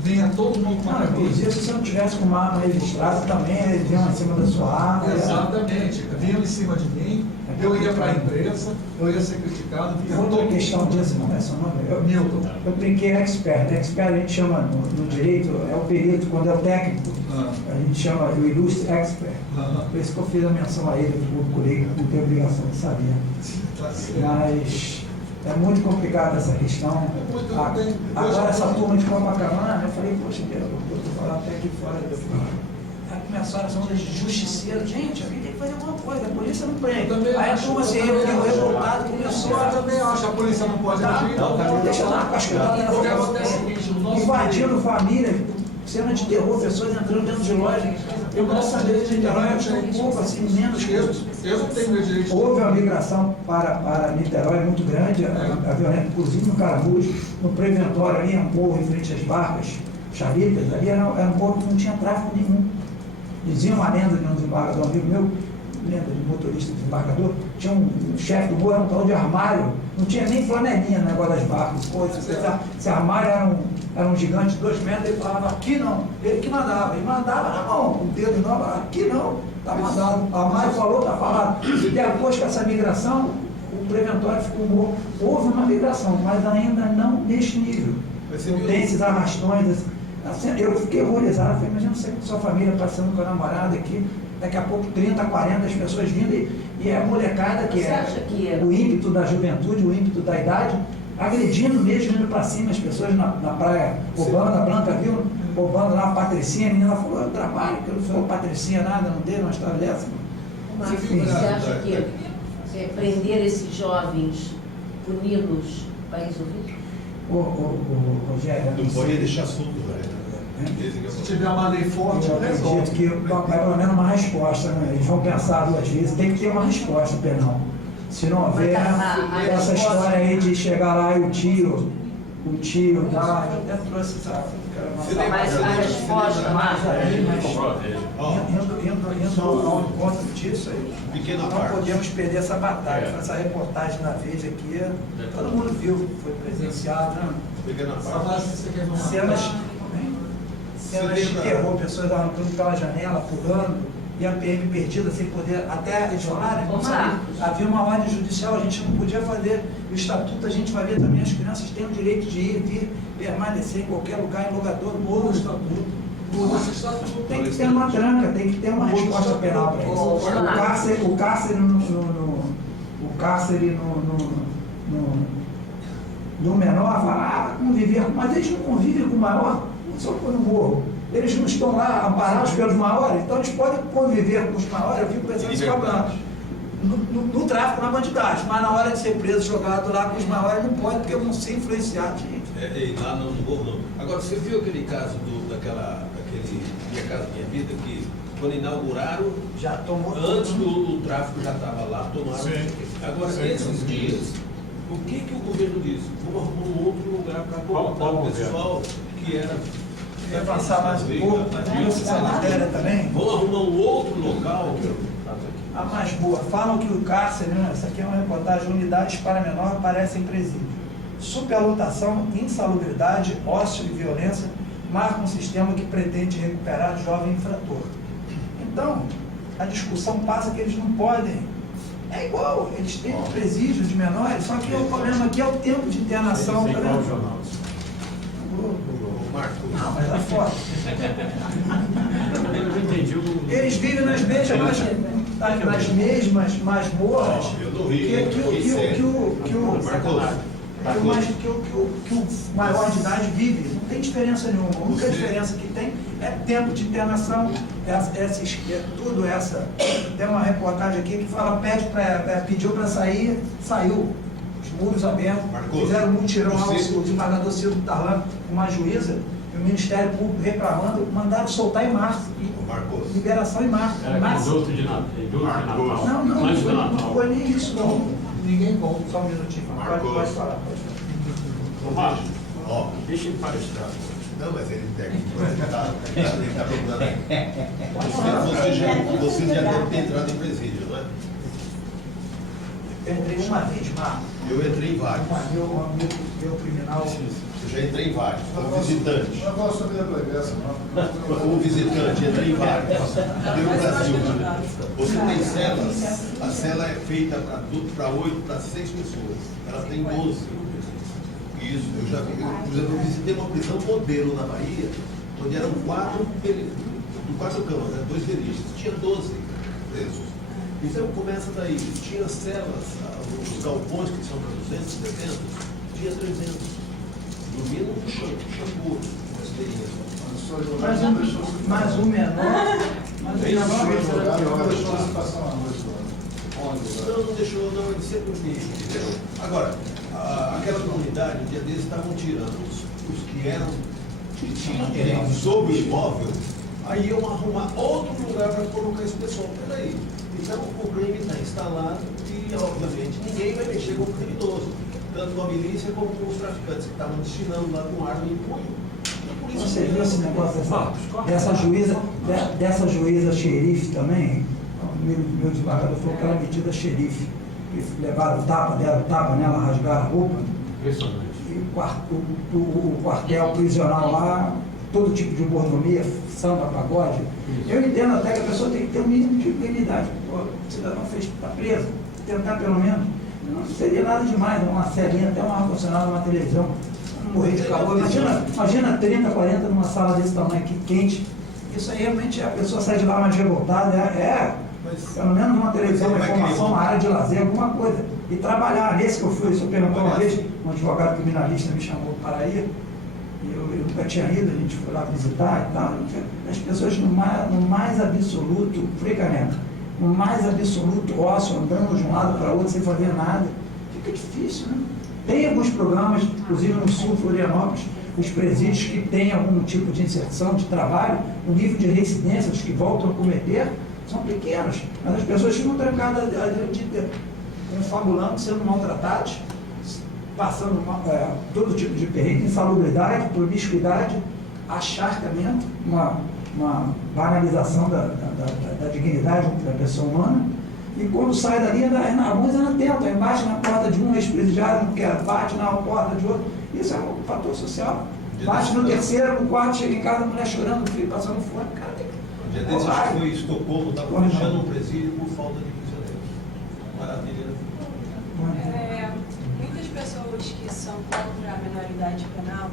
vinha todo mundo para mim. Se você não tivesse com uma arma registrada também, eles vinham em cima da sua arma. Exatamente, vinham em cima de mim, eu ia para a imprensa, eu ia ser criticado. Outra questão disso, não é seu nome? Milton. Eu brinquei expert. Expert a gente chama no direito, é o perito, quando é o técnico, a gente chama o ilustre expert. Por isso que eu fiz a menção a ele, que eu procurei, não tenho obrigação de saber. Mas é muito complicada essa questão. Agora essa turma de Copacabana, eu falei, poxa, eu estou falando até aqui fora do começaram essa onda de justiceiro. Gente, alguém tem que fazer alguma coisa, a polícia não prende. Aí a turma se revoltada, começou. Eu também acho que a polícia não pode agir. Não, deixa lá, acho que invadindo família, cena de terror, pessoas entrando dentro de loja. Eu gosto de saber de Niterói, é um pouco assim, menos que eu não tenho meu direito. Houve uma migração para Niterói muito grande, a violência, inclusive no Caramujo, no Preventório ali, um morro em frente às barcas, Charitas, ali era um morro que não tinha tráfego nenhum. Dizia uma lenda de um desembargador, um amigo meu, lenda de motorista de desembargador, tinha um chefe do morro, era um tal de armário, não tinha nem flanelinha no negócio das barcas, esse armário era um gigante de 2 metros, ele falava, aqui não, ele que mandava, ele mandava na mão, com o dedo não, aqui não, está mandado, o armário falou, está falado. E depois com essa migração, o Preventório ficou morto. Houve uma migração, mas ainda não neste nível. Não tem esses arrastões, assim, eu fiquei horrorizado, falei, imagina você com sua família passando com a namorada aqui, daqui a pouco 30, 40 as pessoas vindo e é a molecada que é o ímpeto da juventude, o ímpeto da idade, agredindo mesmo, indo para cima, as pessoas na praia, roubando, a Blanca viu, roubando lá a Patricinha, a menina falou, eu trabalho, que eu não sou Patricinha nada, não dei uma história dessa. Enfim, você acha que prender esses jovens, puni-los, vai resolver? Rogério, Não pode deixar assunto, velho. Se tiver uma lei forte, eu acredito que vai pelo menos uma resposta, né? Eles vão pensar 2 vezes, tem que ter uma resposta penal. Se não houver essa história aí de chegar lá e o tio tá, eu até trouxe essa. Mas a resposta mais aí, mas indo ao encontro disso aí, não podemos perder essa batalha. Essa reportagem da Veja aqui, todo mundo viu, foi presenciado, né? Cenas de terror, pessoas arrancando pela janela, pulando, e a PM perdida sem poder até isolar, né? Havia uma ordem judicial, a gente não podia fazer o estatuto, a gente vai ver também, as crianças têm o direito de ir, vir, permanecer em qualquer lugar, em logadouro, ou no estatuto. Tem que ter uma tranca, tem que ter uma resposta penal para isso. O cárcere no menor fala, conviver, mas eles não convivem com o maior, só quando morro. Eles não estão lá amparados pelos maiores, então eles podem conviver com os maiores, eu fico pensando nesse problema. No tráfico, na bandidagem, mas na hora de ser preso, jogado lá com os maiores, não pode, porque vão ser influenciados, gente. Lá no morro não. Agora, você viu aquele caso daquele Minha Casa Minha Vida, que quando inauguraram, já tomou antes o tráfico já estava lá, tomaram. Agora, esses dias, o que o governo disse? Vamos arrumar um outro lugar para colocar o pessoal que era. Vai passar mais um pouco, essa matéria também. Vamos arrumar um outro local dados aqui. A mais boa. Falam que o cárcere, né? Essa aqui é uma reportagem, unidades para menor parecem presídio. Superlotação, insalubridade, ócio e violência marcam um sistema que pretende recuperar jovem infrator. Então, a discussão passa que eles não podem. É igual, eles têm um presídio de menores, só que o problema aqui é o tempo de internação. Sei Tá qual vendo? jornal. Marcos. Não, mas é foda. Eu não entendi o... Eles vivem nas mesmas masmorras Eu não ri, que o maior de idade vive. Não tem diferença nenhuma. A única diferença que tem é tempo de internação. Tudo essa. Tem uma reportagem aqui que fala, pediu para sair, saiu. Os muros abertos. Marcos, Fizeram um mutirão lá, você- o desembargador Cildo Tarlan, uma juíza, e o Ministério Público reclamando, mandaram soltar em março. Marcos. Liberação em março. Era Março. aquele de Natal. Não Antes do não Natal. foi nem isso, não. Ninguém volta. Só um minutinho. Marcos. Pode falar. Ô, Márcio, Ó, deixa ele palestrar. não, mas ele está procurando. Você já deve ter entrado em presídio, não é? Eu entrei uma vez, Marcos. Eu entrei em vários. Meu amigo, meu criminal. Eu já entrei em vários, como visitante. Não gosto da vida pregressa, não. Como visitante, entrei em vários. Pelo Brasil. Você tem celas, a cela é feita para 8, para 6 pessoas. Ela tem 12. Isso, eu já vi. Por exemplo, eu visitei uma prisão modelo na Bahia, onde eram 4 camas, né? 2 beliches. Tinha 12 presos. Então começa daí. Tinha celas, os galpões que são para 200, 300, tinha 300. Dormindo no chão, shampoo, uma esteirinha só. Mas o menor. Não deixou você passar uma noite lá. Não deixou, não, ele sempre me liberou. Agora, aquela comunidade, um dia desses, estavam tirando os que tinham direito sobre o imóvel, aí iam arrumar outro lugar para colocar esse pessoal. Peraí. Então o crime está instalado e, obviamente, ninguém vai mexer com o criminoso. Tanto com a milícia como com os traficantes que estavam destinando lá com arma em punho. Você viu esse negócio dessa juíza xerife também? Meu desembargador falou que ela é metida xerife. Que levaram o tapa nela, rasgaram a roupa. Impressionante. E o quartel prisional lá, todo tipo de mordomia, samba, pagode. Eu entendo até que a pessoa tem que ter um mínimo de dignidade. O cidadão está preso, tentar pelo menos. Não seria nada demais, uma selinha, até um ar-condicionado, uma televisão, não morrer de calor. Imagina 30, 40 numa sala desse tamanho aqui, quente. Isso aí realmente a pessoa sai de lá mais revoltada. Pelo menos uma televisão, uma informação, uma área de lazer, alguma coisa. E trabalhar. Nesse que eu fui, se eu perguntou uma vez, um advogado criminalista me chamou para ir, e eu nunca tinha ido, a gente foi lá visitar e tal. As pessoas no mais absoluto, no mais absoluto ócio, andando de um lado para outro sem fazer nada. Fica difícil, né? Tem alguns programas, inclusive no sul, Florianópolis, os presídios que têm algum tipo de inserção, de trabalho, o nível de reincidência dos que voltam a cometer são pequenos, mas as pessoas ficam trancadas, confabulando, sendo maltratados, passando todo tipo de perrengue, insalubridade, promiscuidade, acharcamento, uma banalização da dignidade da pessoa humana, e quando sai dali, alguns ainda tentam, bate na porta de um ex-presidiário, não quer, bate na porta de outro. Isso é um fator social. Bate no terceiro, no quarto, chega em casa, a mulher chorando, o filho passando fome. Cara, tem Um dia desses acho que foi em Estocolmo, estava fechando um presídio por falta de prisioneiros. Maravilha. Muitas pessoas que são contra a menoridade penal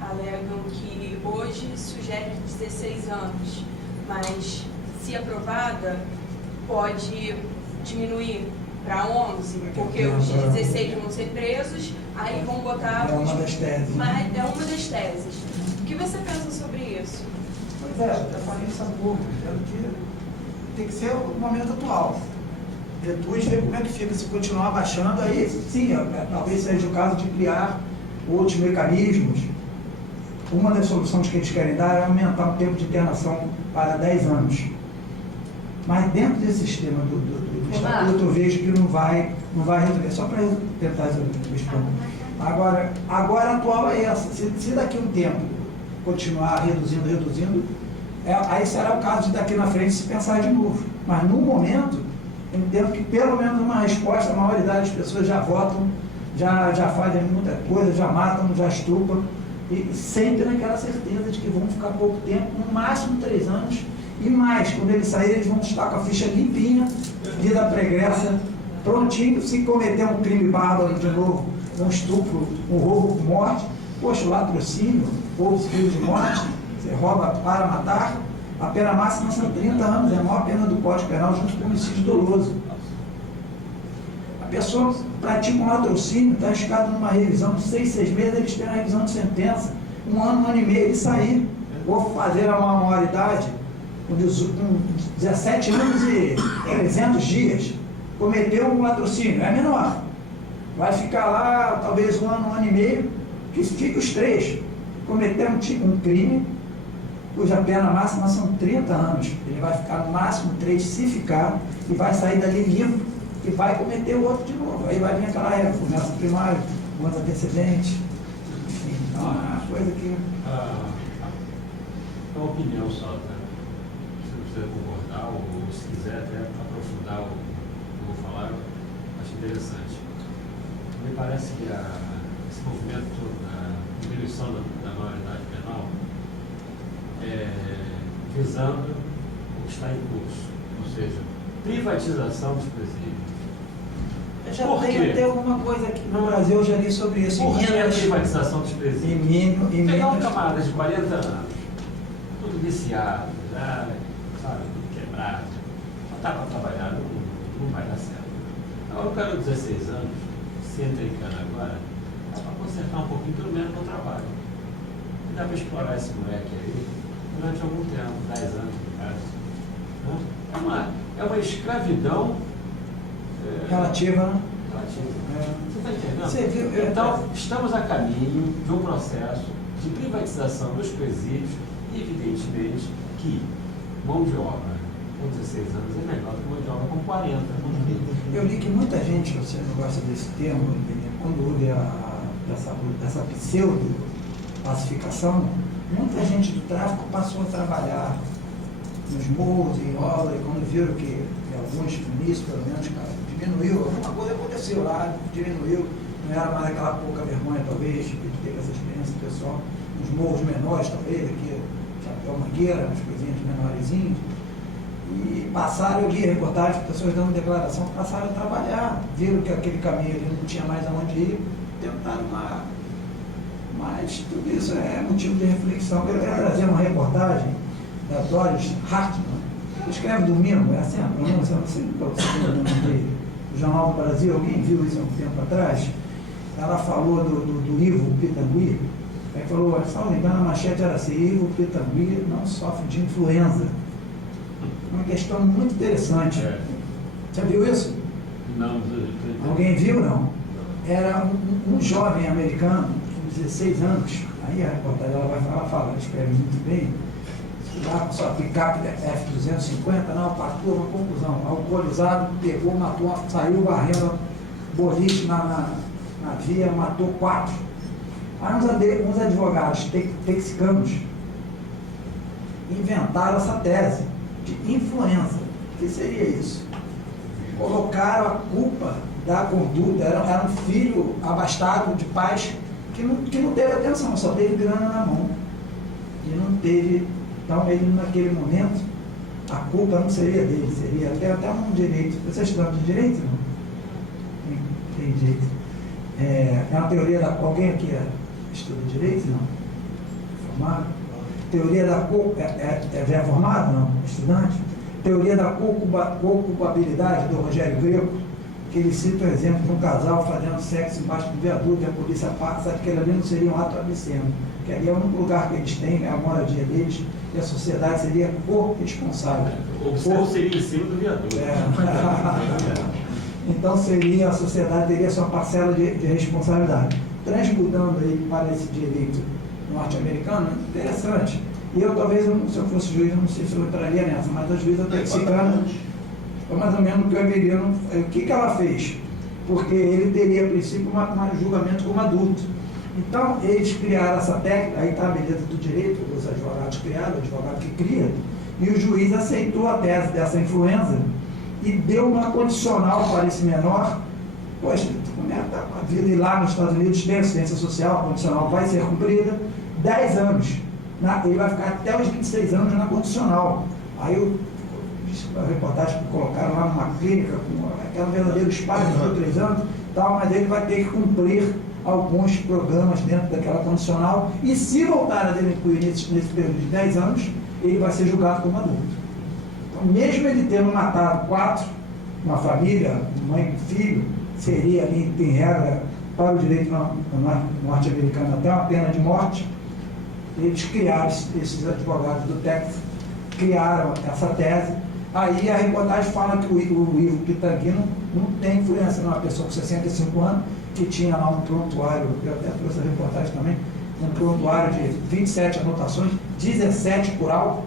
alegam que hoje sugere 16 anos, mas se aprovada pode diminuir para 11, porque os 16 vão ser presos, aí vão botar... É uma das teses. Mas é uma das teses. O que você pensa sobre isso? Pois é, eu falei isso há pouco. Tem que ser o momento atual. Depois ver como é que fica, se continuar baixando, aí sim, talvez seja o caso de criar outros mecanismos. Uma das soluções que eles querem dar é aumentar o tempo de internação para 10 anos. Mas dentro desse sistema do estatuto, eu vejo que não vai resolver, só para tentar resolver o problema. Agora, a atual é essa. Se daqui a um tempo continuar reduzindo, aí será o caso de daqui na frente se pensar de novo. Mas no momento, eu entendo que pelo menos uma resposta, a maioridade das pessoas já votam, já fazem muita coisa, já matam, já estupram, e sempre naquela certeza de que vão ficar pouco tempo, no máximo 3 anos, e mais, quando eles saírem, eles vão estar com a ficha limpinha, vida pregressa, prontinho, se cometer um crime bárbaro de novo, um estupro, um roubo com morte, poxa, latrocínio, roubo civil de morte, você rouba para matar, a pena máxima são 30 anos, é a maior pena do Código Penal, junto com o homicídio doloso. A pessoa pratica um latrocínio, está arriscado numa revisão de 6 meses, eles têm a revisão de sentença, 1 ano, 1 ano e meio, ele sair, ou fazer a maioridade, com 17 anos e 300 dias, cometeu um latrocínio, é menor. Vai ficar lá, talvez 1 ano, 1 ano e meio, que fique os 3. Cometeu um crime, cuja pena máxima são 30 anos. Ele vai ficar no máximo 3 se ficar, e vai sair dali limpo, e vai cometer o outro de novo. Aí vai vir aquela regra, começa o primário, o antecedente. Enfim, então é uma coisa que... É uma opinião só, né? Se você concordar, ou se quiser até aprofundar o que eu vou falar, eu acho interessante. Me parece que esse movimento da diminuição da maioridade penal é visando o que está em curso, ou seja, privatização dos presídios. Já tem até alguma coisa aqui no Brasil, eu já li sobre isso. Por que a privatização dos presídios? Pegar um camarada de 40 anos, tudo viciado, já, sabe, tudo quebrado, botar para trabalhar, não vai dar certo. Agora o cara de 16 anos, se entra em cana agora, dá para consertar um pouquinho, pelo menos no trabalho. E dá para explorar esse moleque aí durante algum tempo, 10 anos no caso. Né? É uma escravidão relativa, né? Você está entendendo? Você viu, então, estamos a caminho de um processo de privatização dos presídios, e evidentemente que mão de obra com 16 anos é melhor que mão de obra com 40. Eu li que muita gente, você não gosta desse termo, quando houve essa pseudo-pacificação, muita gente do tráfico passou a trabalhar nos morros, em obra, e quando viram que alguns ministros, pelo menos, diminuiu, alguma coisa aconteceu lá, diminuiu, não era mais aquela pouca vergonha, talvez, que teve essa experiência pessoal, nos morros menores, talvez, aqui, Chapéu Mangueira, umas coisinhas menorzinhas, e passaram, eu li reportagens, pessoas dando declaração, passaram a trabalhar, viram que aquele caminho ali não tinha mais aonde ir, tentaram mas tudo isso é motivo de reflexão. Eu quero trazer uma reportagem da Doris Hartmann, que escreve domingo, é assim, eu não sei qual é o nome dele, do Jornal do Brasil, alguém viu isso há um tempo atrás? Ela falou do Ivo Pitangui, aí falou, se não me engano, a manchete era assim: Ivo Pitangui não sofre de influenza. Uma questão muito interessante. Você viu isso? Não. Alguém viu, não? Era um jovem americano, com 16 anos, aí a reportagem ela fala, ela escreve muito bem, lá com sua picape F-250, não, partiu uma conclusão, alcoolizado, pegou, matou, saiu varrendo boliche na via, matou 4. Aí uns advogados texicanos inventaram essa tese de influenza. O que seria isso? Colocaram a culpa da conduta, era um filho abastado de pais que não teve atenção, só teve grana na mão. E não teve, então ele naquele momento, a culpa não seria dele, seria até um direito. Vocês estudam de direito? Não? Tem jeito. É uma teoria da... Alguém aqui estuda direito? Não? Formado? Teoria da culpa... É formado? Não? Estudante? Teoria da culpabilidade do Rogério Greco, que ele cita o exemplo de um casal fazendo sexo embaixo do viaduto, e a polícia passa, que aquele ali não seria um ato absceno, que ali é o único lugar que eles têm, é a moradia deles, e a sociedade seria corresponsável. O obsceno seria em cima do viaduto. Então a sociedade teria sua parcela de responsabilidade. Transmudando aí para esse direito norte-americano, interessante. E eu talvez, se eu fosse juiz, eu não sei se eu entraria nessa, mas a juíza mexicana foi mais ou menos o que o Avelino, o que ela fez? Porque ele teria, a princípio, um julgamento como adulto. Então, eles criaram essa técnica, aí está a beleza do direito, os advogados criaram, o advogado que cria, E o juiz aceitou a tese dessa influenza e deu uma condicional para esse menor. Poxa, como é que tá a vida? E lá nos Estados Unidos tem assistência social, a condicional vai ser cumprida 10 anos. Ele vai ficar até os 26 anos na condicional. Aí a reportagem que colocaram lá numa clínica, com aquela verdadeira espada de 3 anos, tal, mas ele vai ter que cumprir alguns programas dentro daquela condicional, e se voltar a delinquir nesse período de 10 anos, ele vai ser julgado como adulto. Então, mesmo ele tendo matado 4, uma família, mãe e filho, seria ali, em regra, para o direito norte-americano até uma pena de morte. Eles criaram, esses advogados do Texas, criaram essa tese. Aí a reportagem fala que o Ivo Pitangui não tem influência numa pessoa com 65 anos, que tinha lá um prontuário, eu até trouxe a reportagem também, um prontuário de 27 anotações, 17 por alvo.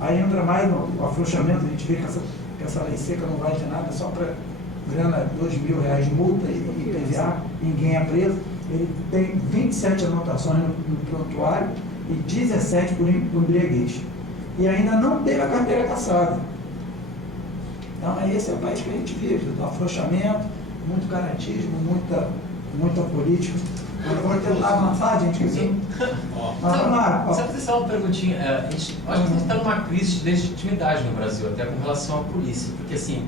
Aí entra mais no afrouxamento, a gente vê que essa lei seca não vale de nada, só para grana, R$2.000 de multa e IPVA, ninguém é preso. Ele tem 27 anotações no prontuário e 17 por embriaguez. E ainda não teve a carteira cassada. Então, esse é o país que a gente vive, do afrouxamento, muito garantismo, muita política. Eu vou tentar avançar, gente, que assim. Sabe que só uma perguntinha? Acho que a gente está numa crise de legitimidade no Brasil, até com relação à polícia, porque assim,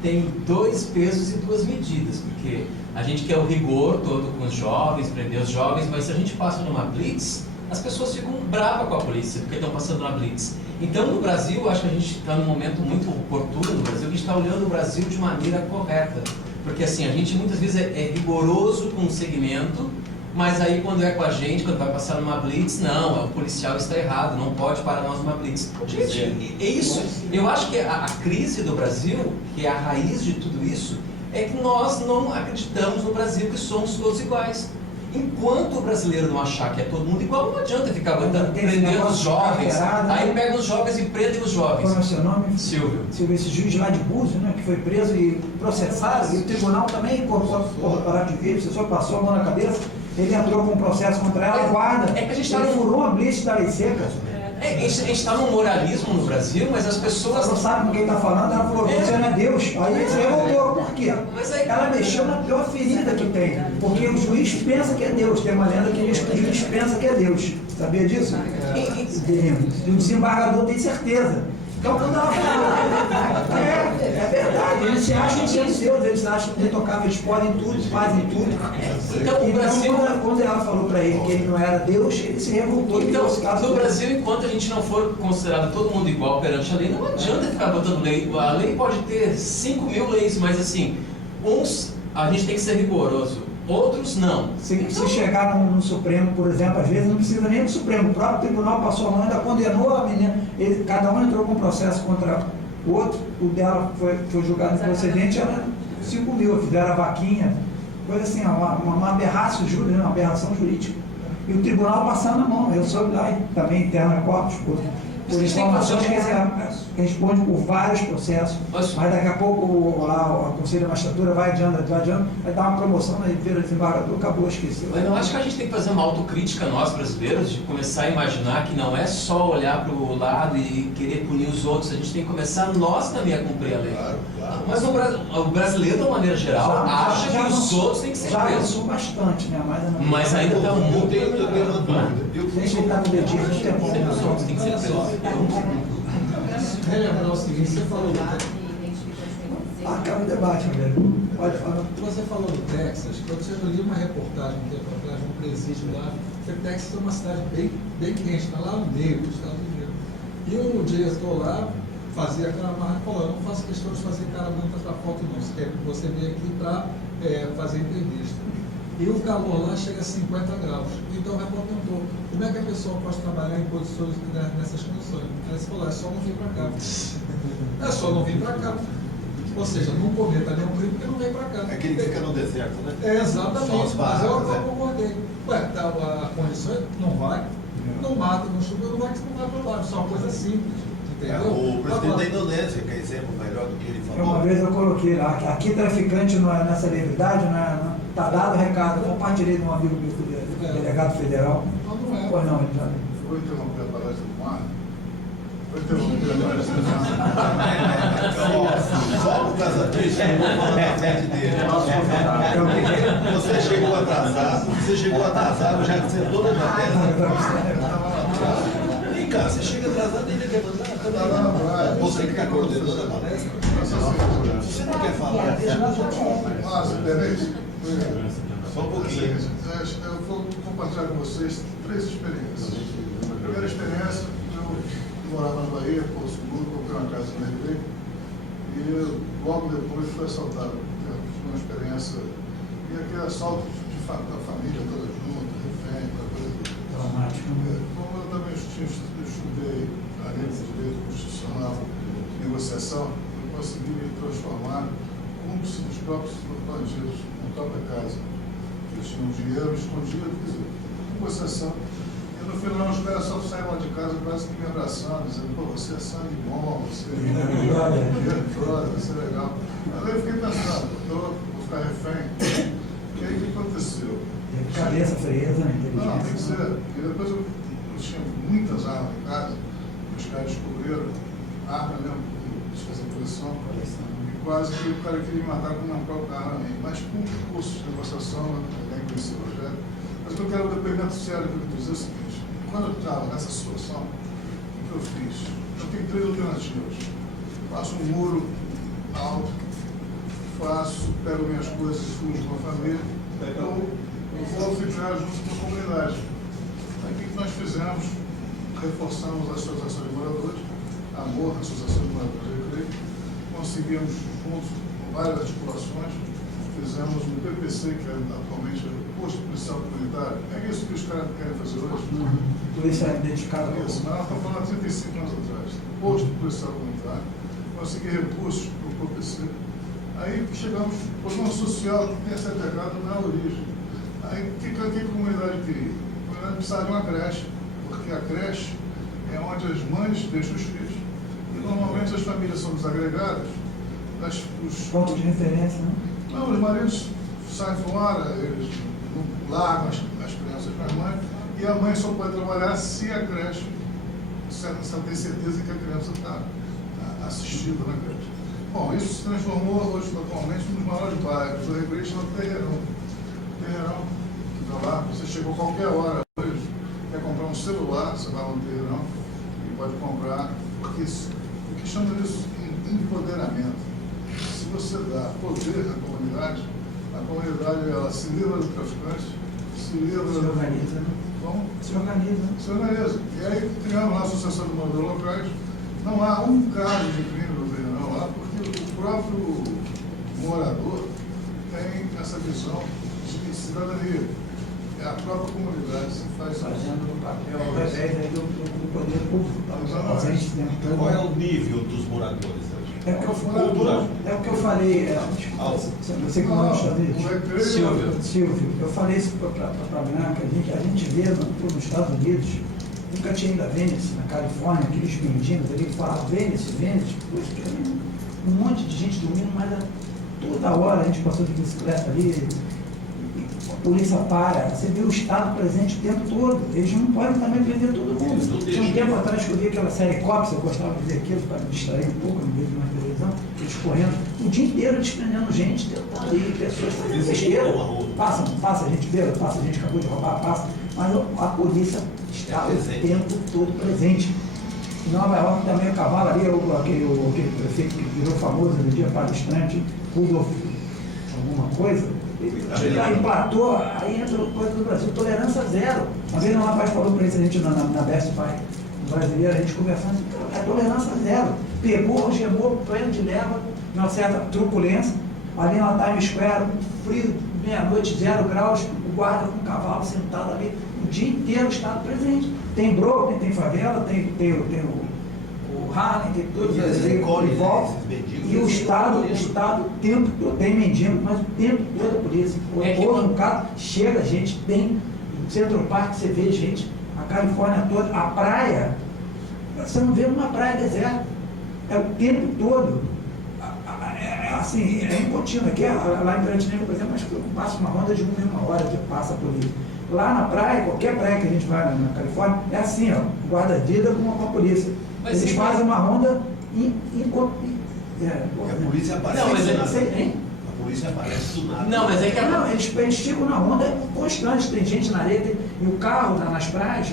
tem 2 pesos e 2 medidas, porque a gente quer o rigor todo com os jovens, prender os jovens, mas se a gente passa numa blitz, as pessoas ficam bravas com a polícia, porque estão passando uma blitz. Então, no Brasil, acho que a gente está num momento muito oportuno no Brasil, que a gente está olhando o Brasil de maneira correta. Porque assim, a gente muitas vezes é rigoroso com um segmento, mas aí quando é com a gente, quando vai passar numa blitz, não, o policial está errado, não pode parar nós numa blitz. Gente, é isso. Eu acho que a crise do Brasil, que é a raiz de tudo isso, é que nós não acreditamos no Brasil que somos todos iguais. Enquanto o brasileiro não achar que é todo mundo igual, não adianta ficar prendendo os jovens. Aí pegam os jovens e prendem os jovens. Qual é o seu nome? Silvio. Silvio, esse juiz lá de Búzios, né, que foi preso e processado, e o tribunal também corporativo, você só passou a mão na cabeça, ele entrou com um processo contra ela, guarda. É que a gente ele furou a blitz da lei seca. A gente está num moralismo no Brasil, mas as pessoas não sabem com quem está falando, ela falou, você não é Deus. Aí você revoltou, por quê? Ela mexeu na pior ferida que tem, porque o juiz pensa que é Deus, tem uma lenda que o juiz pensa que é Deus. Sabia disso? E o desembargador tem certeza. Então, quando ela fala, é verdade, eles se acham sendo Deus, eles acham que intocáveis, eles podem tudo, fazem tudo. Então, o Brasil, quando ela falou para ele que ele não era Deus, ele se revoltou. Então, no Brasil, enquanto a gente não for considerado todo mundo igual perante a lei, não adianta ficar botando lei. A lei pode ter 5.000 leis, mas assim, uns a gente tem que ser rigoroso. Outros não. Se chegar no Supremo, por exemplo, às vezes não precisa nem do Supremo. O próprio tribunal passou a mão, ainda condenou a menina. Cada um entrou com um processo contra o outro. O dela foi julgado improcedente, era 5.000. Fizeram a vaquinha. Coisa assim, uma aberração jurídica. E o tribunal passando a mão. Eu soube lá também, interna corpus, por informações que responde por vários processos, mas daqui a pouco lá o Conselho de Magistratura vai adiando, vai dar uma promoção, aí vira desembargador, acabou, esqueceu. Mas eu acho que a gente tem que fazer uma autocrítica, nós brasileiros, de começar a imaginar que não é só olhar para o lado e querer punir os outros, a gente tem que começar nós também a cumprir a lei. Claro. Mas o brasileiro, de uma maneira geral, acha que os outros têm que ser presos. Já avançou bastante, né? Mas ainda está muito. Deixa eu estar no dedinho, não tem como. Os outros têm que ser presos. Relembrar o seguinte, você falou acaba o debate, velho. Pode falar. Você falou do Texas, eu li uma reportagem um tempo atrás, um presídio lá, que o Texas é uma cidade bem quente, está lá no meio dos Estados Unidos. E o diretor lá fazia aquela marca falando, não faço questão de fazer cara branca para foto não, você vem aqui para fazer entrevista. E o calor lá chega a 50 graus. Então o repórter perguntou, como é que a pessoa pode trabalhar em posições nessas condições? Aí você falou, é só não vir para cá. É só não vir para cá. Ou seja, não cometa nenhum crime porque não vem para cá. É aquele que fica no deserto, né? Exatamente, mas eu concordei. A condição não vai, não mata, não chuva, não vai para lá. Só uma coisa simples. O presidente da Indonésia, que é exemplo melhor do que ele falou. Uma vez eu coloquei lá, aqui traficante não é nessa liberdade, está dado o recado, eu compartilhei de um amigo meu, delegado federal. Não é. Pois não, ele já. Vou interromper a palestra do Mar. Vou interromper a palestra Só por causa disso, eu vou falar na frente dele. Você chegou atrasado, já que você toda na Vem cá, você chega atrasado e ainda quer mandar. Você que é coordenador da palestra? Você não quer falar? Só um pouquinho. Eu vou compartilhar com vocês 3 experiências. A primeira experiência, eu morava na Bahia, Porto Seguro, comprei uma casa no Rio e logo depois fui assaltado. Uma experiência, e aquele assalto da família toda junto, refém, aquela coisa traumática. Como eu também estudei a lei de direito constitucional, negociação, eu consegui me transformar cúmplice dos próprios bandidos na própria casa. Eles tinham dinheiro escondido, quer dizer, negociação. E no final os caras só saíram de casa quase que me abraçando, dizendo, pô, você é sangue bom, você é brother, você é legal. Aí eu fiquei pensando, vou ficar refém. E aí o que aconteceu? Cabeça frieza, né? Não, tem que ser. E depois eu tinha muitas armas em casa, os caras descobriram arma mesmo, de fazer coleção, e quase que o cara queria me matar com uma própria arma, mas com cursos de negociação, eu nem conhecia o Rogério. Mas eu quero um depoimento sério para me dizer o seguinte: quando eu estava nessa situação, o que eu fiz? Eu tenho 3 alternativas. Faço um muro alto, pego minhas coisas e fujo com a família, ou eu vou ficar junto com a comunidade. Aí o que nós fizemos? Reforçamos a Associação de Moradores, a AMOR, a Associação de Moradores de Recreio, conseguimos, juntos com várias articulações, fizemos um PPC, que é atualmente o Posto Policial Comunitário. É isso que os caras querem fazer hoje. Polícia identificada. Isso, mas nós estamos falando há 35 anos atrás. Posto Policial Comunitário, consegui recursos para o PPC. Aí chegamos ao plano social que tem essa pegada na origem. Aí o que a comunidade queria? A comunidade precisava de uma creche, porque a creche é onde as mães deixam os filhos. E normalmente as famílias são desagregadas. Ponto de referência, né? Não, os maridos saem fora, eles largam as crianças com as mães, e a mãe só pode trabalhar se a creche, se ela tem certeza que a criança está assistida na creche. Bom, isso se transformou hoje atualmente nos maiores bairros do Recreio, chamado Terreirão. Terreirão, que está lá, você chegou a qualquer hora hoje, quer comprar um celular, você vai no Terreirão e pode comprar, porque o que chama disso de empoderamento. Se você dá poder à comunidade, a comunidade ela se livra do traficante, se livra Se organiza, né? Como? Se organiza. Se organiza. E aí criamos a Associação de Moradores Locais. Não há um caso de crime no Terreirão lá, porque o próprio morador tem essa visão de cidadania. É a própria comunidade que faz isso. Fazendo o papel ao revés aí do poder público. Qual é o nível dos moradores? É o que eu falei, você que mora nos Estados Unidos. Silvio, eu falei isso para a Branca, a gente vê nos Estados Unidos, nunca tinha ido a Venice, na Califórnia, aqueles mendigos ali que falavam Venice, um monte de gente dormindo, mas toda hora a gente passou de bicicleta ali, a polícia para, você vê o Estado presente o tempo todo, eles não podem também prender todo mundo. Tinha um tempo atrás que eu vi aquela série Cops, eu gostava de ver aquilo para me distrair um pouco, não vejo mais televisão, eles correndo, o dia inteiro eles prendendo gente, tentando ali, pessoas fazendo besteira, passa gente bêbada, passa gente que acabou de roubar, passa, mas a polícia está o tempo todo presente. Em Nova York também o cavalo ali, aquele prefeito que virou famoso no dia palestrante, Rudolf, alguma coisa, ele emplatou, aí entra coisa do Brasil, tolerância zero. Uma vez um rapaz falou para isso, a gente na Best Buy brasileira, a gente conversando, é tolerância zero. Pegou, algemou, prende, leva, uma certa truculência, ali na Times Square, frio, meia-noite, 0 graus, o guarda com o cavalo sentado ali, o dia inteiro o Estado presente. Tem Brooklyn, tem favela, tem o Harlem, tem todos as em volta. E o Estado o tempo todo, tem mendigo, mas o tempo todo a polícia. Ou no caso, chega gente, tem no Central Park, você vê gente, a Califórnia toda, a praia, você não vê uma praia deserta. É o tempo todo. Assim, é incontínuo. Aqui, lá em Grande Negro, por exemplo, acho que passa uma ronda de 1 hora que passa por ali. Lá na praia, qualquer praia que a gente vai na Califórnia, é assim, ó, guarda-vida com a polícia. Eles fazem uma ronda A polícia aparece. Não, mas do nada. Sem, A polícia aparece do nada. Não, mas é que não, eles ficam na onda constante, tem gente na areia, e o carro nas praias,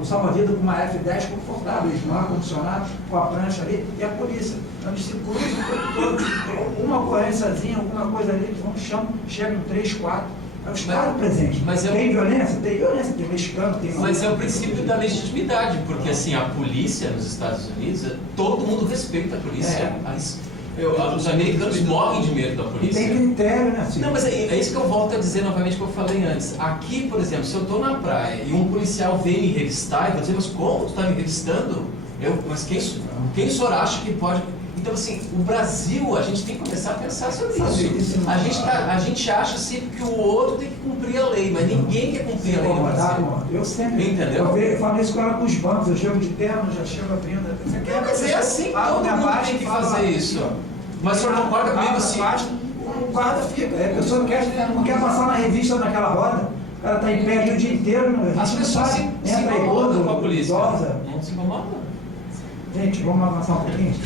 o salva-vida com uma F10 confortável, eles no ar-condicionado, com a prancha ali, e a polícia. Então eles se cruzam o tempo todo, uma ocorrênciazinha, alguma coisa ali, eles vão no chão, chegam 3, 4. Os caras presentes. Tem violência? Tem violência, tem mexicano, tem... Mas é o princípio da legitimidade, porque assim, a polícia nos Estados Unidos, todo mundo respeita a polícia. Os americanos morrem de medo da polícia. E tem critério, né? Não, mas é isso que eu volto a dizer novamente que eu falei antes. Aqui, por exemplo, se eu estou na praia e um policial vem me revistar, eu vou dizer, mas como tu está me revistando? Mas quem o senhor acha que pode... Então, assim, o Brasil, a gente tem que começar a pensar sobre isso. A gente acha sempre que o outro tem que cumprir a lei, mas ninguém quer cumprir a lei no Brasil. Eu sempre... Entendeu? Eu falo isso com os bancos, eu chego de terno, já chego abrindo. Mas é assim que todo mundo tem que fazer isso. Mas o senhor concorda comigo assim? O guarda fica. A pessoa não quer passar na revista naquela roda. O cara está em pé ali o dia inteiro. As pessoas se incomodam com a polícia. Não se incomodam. Gente, vamos avançar um pouquinho? Eu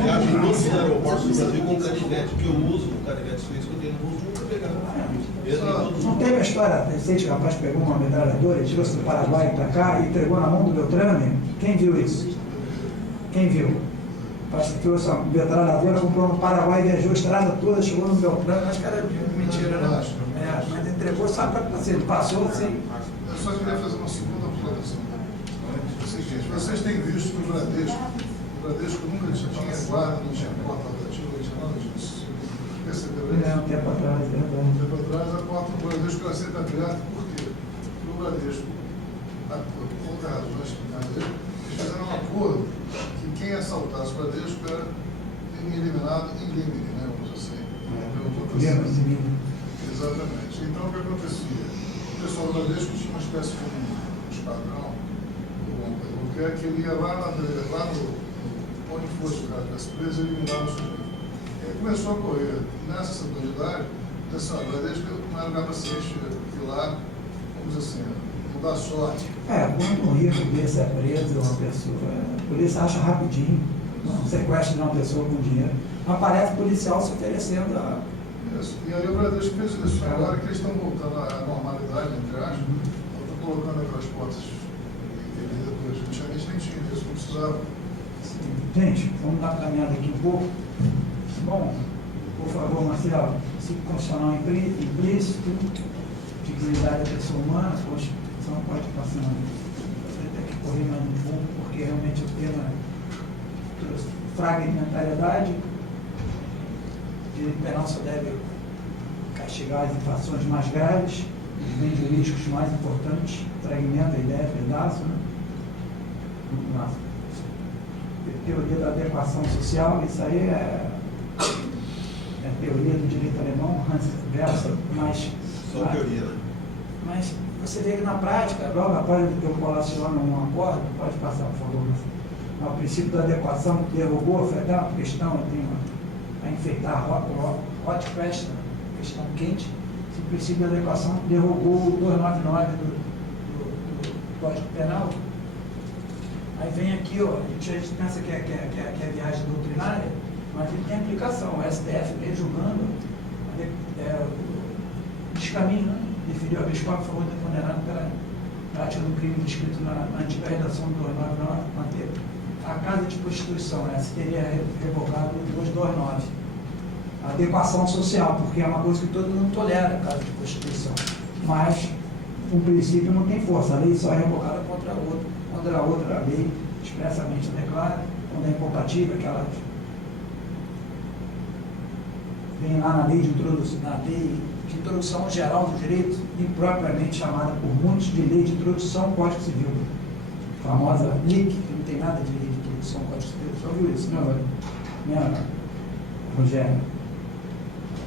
viajo em todos os aeroportos do Brasil com canivete, porque eu uso o canivete suíço que eu tenho no uso, nunca pegava. Não teve a história recente que o rapaz pegou uma metralhadora e trouxe do Paraguai para cá e entregou na mão do Beltrame? Quem viu isso? Quem viu? O rapaz trouxe uma metralhadora, comprou no Paraguai, viajou a estrada toda, chegou no Beltrame, acho que era mentira, né? Mas entregou, sabe, assim, ele passou assim. Eu só queria fazer uma segunda observação. Vocês têm visto que o Bradesco nunca tinha guarda, não tinha porta rotativa, não tinha nada disso. Perceberam isso? Um tempo atrás, é verdade. Um tempo atrás, a porta do Bradesco era sempre aberta, por quê? Porque o Bradesco, por outras razões, eles fizeram um acordo que quem assaltasse o Bradesco era eliminado em limite, né? Vamos assim. Exatamente. Então, o que acontecia? O pessoal do Bradesco tinha uma espécie de um esquadrão, que ele ia lá onde fosse o cara tivesse preso, ele eliminava o sujeito. Ele começou a correr nessa setores, dessa Bradesco não era lugar para se filar, vamos dizer assim, não dá sorte. Quando um rico desse é preso, uma pessoa, a polícia acha rapidinho, um sequestro de uma pessoa com dinheiro, aparece policial se oferecendo a... Isso. E aí o Bradesco fez isso. Agora que eles estão voltando à normalidade, entre aspas, estão colocando aquelas portas. Antigamente nem tinha isso, não precisava. Gente, vamos dar uma caminhada aqui um pouco. Bom, por favor, Marcelo, princípio constitucional implícito, dignidade da pessoa humana, a Constituição pode passar. Você tem que correr mais um pouco, porque realmente o tema trouxe fragmentariedade. O direito penal só deve castigar as infrações mais graves, os bens jurídicos mais importantes, fragmenta a ideia, pedaço, né? Teoria da adequação social, isso aí é teoria do direito alemão, Hans Versa, mas... Só teoria, né? Mas você vê que na prática, logo após que eu colaciono um acordo, pode passar, por favor, o princípio da adequação derrubou, foi até uma questão, eu tenho a enfeitar hot question, questão quente, esse princípio da adequação derrubou o 299 do Código Penal. Aí vem aqui, ó, a gente pensa que é viagem doutrinária, mas ele tem aplicação. O STF veio julgando o descaminho, né? Deferiu a habeas corpus a favor do condenado pela prática do crime descrito na antiga redação do 299, manter a casa de prostituição, essa teria revogado o 229. A adequação social, porque é uma coisa que todo mundo tolera, a casa de prostituição. Mas, um princípio não tem força, a lei só é revogada contra a outra lei expressamente declara, quando é incompatível, aquela vem lá na lei de introdução geral do direito, impropriamente chamada por muitos de lei de introdução ao Código Civil, a famosa LIC, que não tem nada de lei de introdução ao Código Civil, só viu isso, né, Rogério?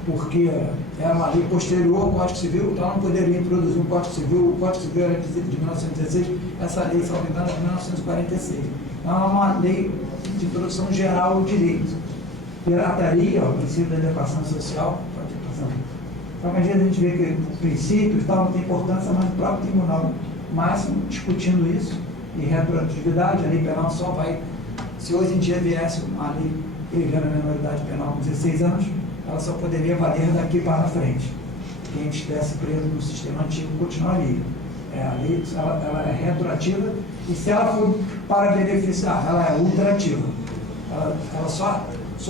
Porque era uma lei posterior ao Código Civil, então não poderia introduzir um Código Civil. O Código Civil era de 1916, essa lei, se não me engano, é de 1946. Então é uma lei de introdução geral ao direito. Pirataria, o princípio da adequação social, então às vezes a gente vê que o princípio e tal não tem importância, mas o próprio Tribunal Máximo discutindo isso, e retroatividade, a lei penal Se hoje em dia viesse uma lei prevendo a menoridade penal com 16 anos, ela só poderia valer daqui para frente. Quem estivesse preso no sistema antigo continuaria. A lei ela é retroativa e se ela for para beneficiar, ela é ultrativa. Ela só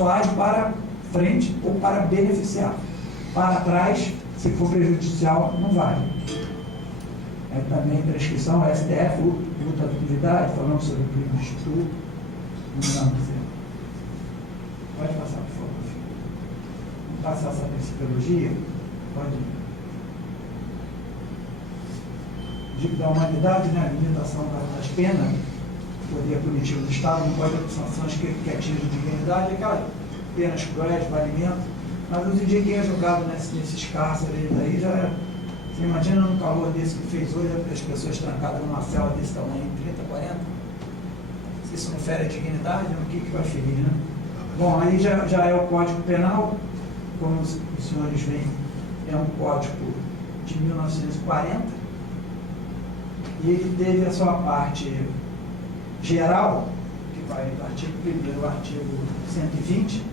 age para frente ou para beneficiar. Para trás, se for prejudicial, não vale. Também prescrição, STF, ultratividade, falando sobre o crime de estupro. Não, pode passar, por favor. Vamos passar essa principiologia. Pode ir. Digo da humanidade, né? A limitação das penas, o poder punitivo do Estado não pode ter sanções que atingem a dignidade, aquelas penas cruéis, banimento. Mas hoje em dia quem é julgado nesses cárceres aí já é. Você imagina num calor desse que fez hoje, as pessoas trancadas numa cela desse tamanho, 30, 40? Se isso não fere a dignidade, o que vai ferir, né? Bom, aí já é o Código Penal, como os senhores veem, é um código de 1940, e ele teve a sua parte geral, que vai do artigo 1º ao artigo 120,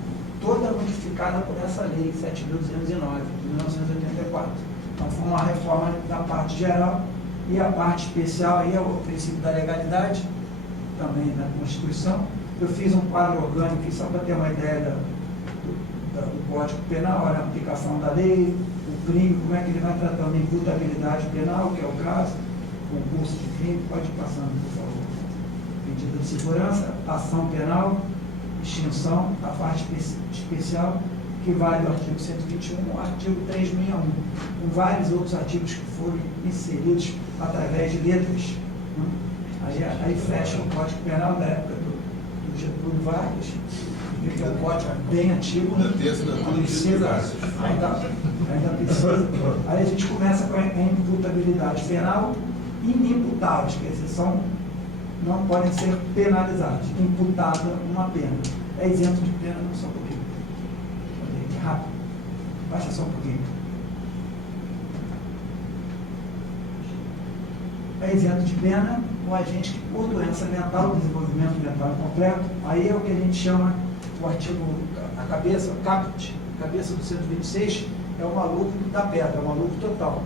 toda modificada por essa lei 7.209, de 1984. Então foi uma reforma da parte geral, e a parte especial aí é o princípio da legalidade, também da Constituição. Eu fiz um quadro orgânico aqui só para ter uma ideia do Código Penal, a aplicação da lei, o crime, como é que ele vai tratando a imputabilidade penal, que é o caso, concurso de crime, pode ir passando, por favor. Medida de segurança, ação penal, extinção, a parte especial, que vai do artigo 121 ao artigo 361, com vários outros artigos que foram inseridos através de letras. Aí fecha o Código Penal da época do Getúlio Vargas, que é um código bem antigo, ainda precisa. Aí a gente começa com a imputabilidade penal, inimputáveis, quer dizer, não podem ser penalizados. Imputada uma pena. É isento de pena, não só um pouquinho. Rápido. Baixa só um pouquinho. É isento de pena o agente que, por doença mental, desenvolvimento mental incompleto, aí é o que a gente chama, o artigo, a cabeça, o caput, cabeça do 126, é o maluco da pedra, é o maluco total.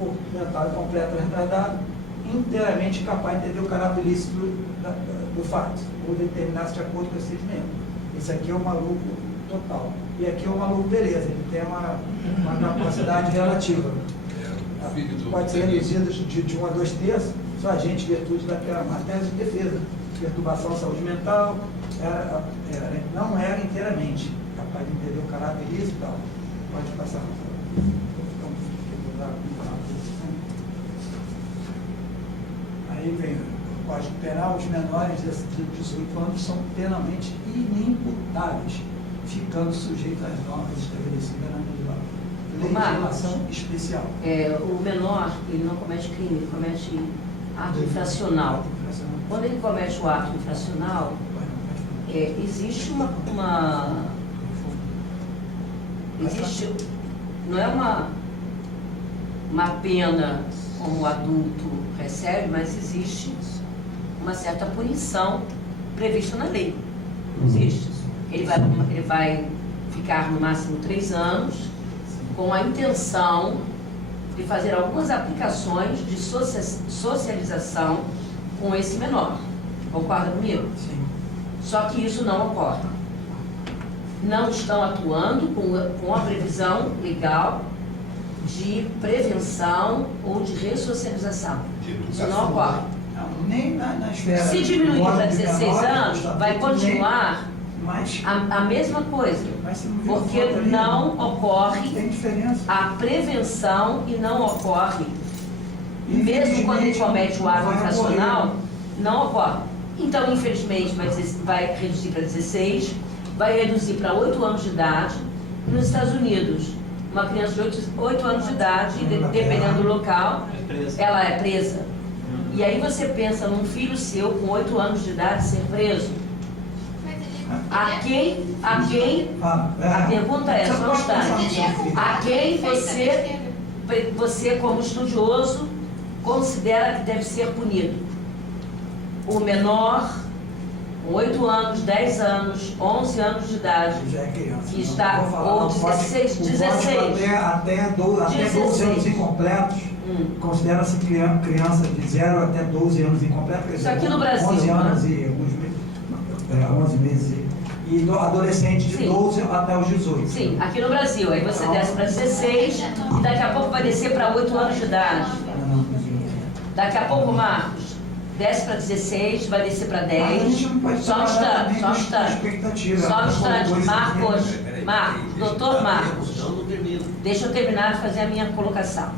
O mental incompleto, retardado, inteiramente capaz de entender o caráter ilícito do fato, ou determinar-se de acordo com o procedimento. Esse aqui é o maluco total. E aqui é o maluco beleza, ele tem uma capacidade relativa. Pode ser reduzido de 1 a 2 terços, só agente em virtude daquela matéria de defesa. Perturbação, saúde mental, não era inteiramente capaz de entender o caráter ilícito e tal. Pode passar. Aí vem o Código Penal, os menores de 18 anos são penalmente inimputáveis, ficando sujeitos às normas estabelecidas na legislação especial. O menor, ele não comete crime, ele comete ato infracional. Quando ele comete o ato infracional, existe não é uma pena como o adulto recebe, mas existe uma certa punição prevista na lei. Existe. Ele vai ficar no máximo 3 anos com a intenção de fazer algumas aplicações de socialização com esse menor. Concorda comigo? Sim. Só que isso não ocorre. Não estão atuando com a previsão legal de prevenção ou de ressocialização. Isso não ocorre. Não, nem na esfera. Se diminuir para 16 anos, vai continuar a mesma coisa, porque não ocorre a prevenção e não ocorre, mesmo quando ele comete o ato infracional, não ocorre. Então, infelizmente, vai reduzir para 16, vai reduzir para 8 anos de idade. Nos Estados Unidos, uma criança de 8 anos de idade, dependendo do local, ela é presa. E aí você pensa num filho seu com 8 anos de idade ser preso. A pergunta é, só um instante, a quem você, como 8 anos, 10 anos, 11 anos de idade, Já é criança. que está, ou 16, 16. Até 12 anos incompletos, considera-se criança de 0 até 12 anos incompletos. Isso aqui no Brasil, 11 anos né? e alguns meses. 11 meses. E adolescente de 12 até os 18. Sim, aqui no Brasil. Aí você desce para 16 e daqui a pouco vai descer para 8 anos de idade. Daqui a pouco, Marcos, desce para 16, vai descer para 10. Só um instante, só um instante. Só um instante, Marcos, doutor Marcos, deixa eu terminar de fazer a minha colocação.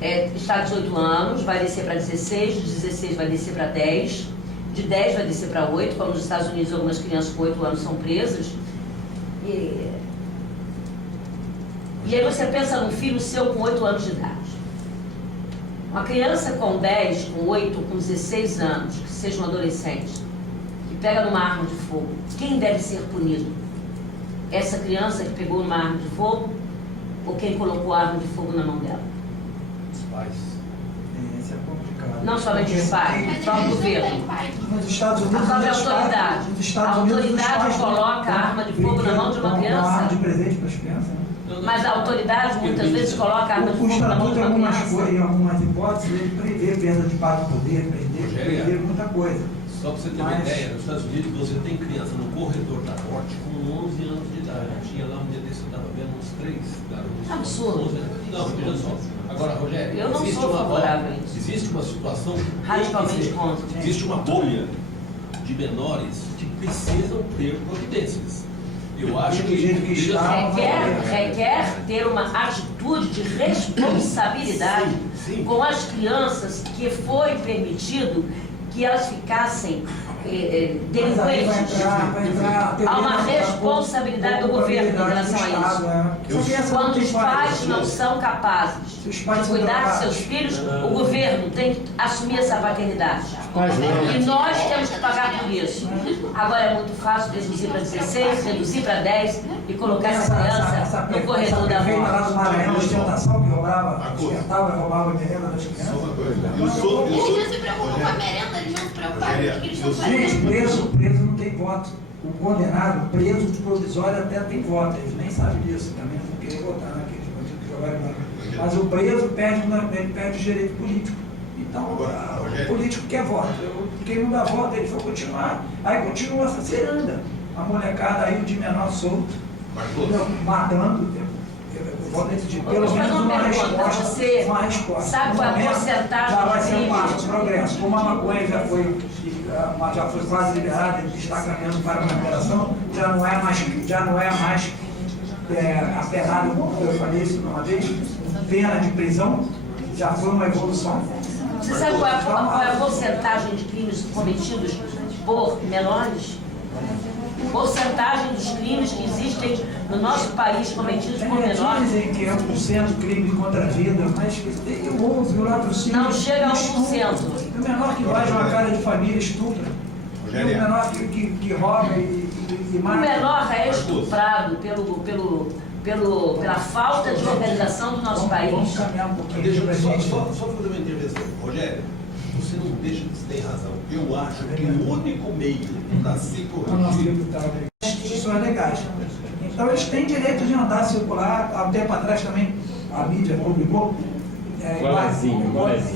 Está 18 anos, vai descer para 16, de 16 vai descer para 10, de 10 vai descer para 8, como nos Estados Unidos algumas crianças com 8 anos são presas. E aí você pensa num filho seu com 8 anos de idade. Uma criança com 10, com 8, com 16 anos, que seja um adolescente, que pega numa arma de fogo, quem deve ser punido? Essa criança que pegou numa arma de fogo ou quem colocou a arma de fogo na mão dela? Os pais. Isso é complicado. Não somente os pais, só o governo. Nos Estados Unidos, a própria autoridade. A autoridade coloca a arma de fogo na mão de uma criança. Uma arma de presente para as crianças, né? Mas a autoridade muitas vezes coloca a arma de fogo na mão de uma criança. Em algumas hipóteses, ele prevê perda de parte de poder, prevê muita coisa. Só para você ter uma ideia, nos Estados Unidos você tem criança no corredor da morte com 11 anos de idade. Tinha lá um dia desse, eu estava vendo uns 3 garotos. Absurdo. Não, veja só. Agora, Rogério, eu não sou favorável a isso. Existe uma situação radicalmente contra. Existe uma bolha de menores que precisam ter providências. Eu acho que requer ter uma atitude de responsabilidade com as crianças que foi permitido que elas ficassem delinquentes. Há uma responsabilidade do governo em relação a isso. Quando os pais não são capazes de cuidar de seus filhos, o governo tem que assumir essa paternidade. E nós temos que pagar por isso. Agora é muito fácil reduzir para 16, reduzir para 10 e colocar essa criança no corredor da morte. Uma ostentação que roubava, despertava e roubava a merenda das crianças. Eles não se preocupam com a merenda, eles não se preocupam com o que eles estão fazendo. Gente, preso não tem voto. O condenado, preso de provisório até tem voto. Eles nem sabem disso também, não querem votar naqueles bandidos que jogaram lá. Mas o preso perde o direito político. Então, o político quer voto. Quem não dá voto, ele vai continuar. Aí continua essa ciranda. A molecada aí de menor solto, matando. Vou decidir. Pelo menos uma resposta. Sabe qual é a porcentagem? Já vai ser um progresso. Como a maconha já foi quase liberada, ele está caminhando para uma liberação, já não é mais apenado, como eu falei isso uma vez, pena de prisão, já foi uma evolução. Você sabe qual é a porcentagem de crimes cometidos por menores? Porcentagem dos crimes que existem no nosso país cometidos por menores? Dizem que é 1% crime contra a vida, mas tem 11, o latrocínio. Não chega a 1%. O menor que vai de uma casa de família estupra. O menor que rouba e mata. O menor é estuprado pela falta de organização do nosso país. Vamos caminhar um pouquinho. Deixa eu só fazer uma intervenção. Rogério, você não deixa de ter razão. Eu acho que o único meio para se corrigir instituições legais. Então eles têm direito de andar, circular. Há um tempo atrás também a mídia publicou.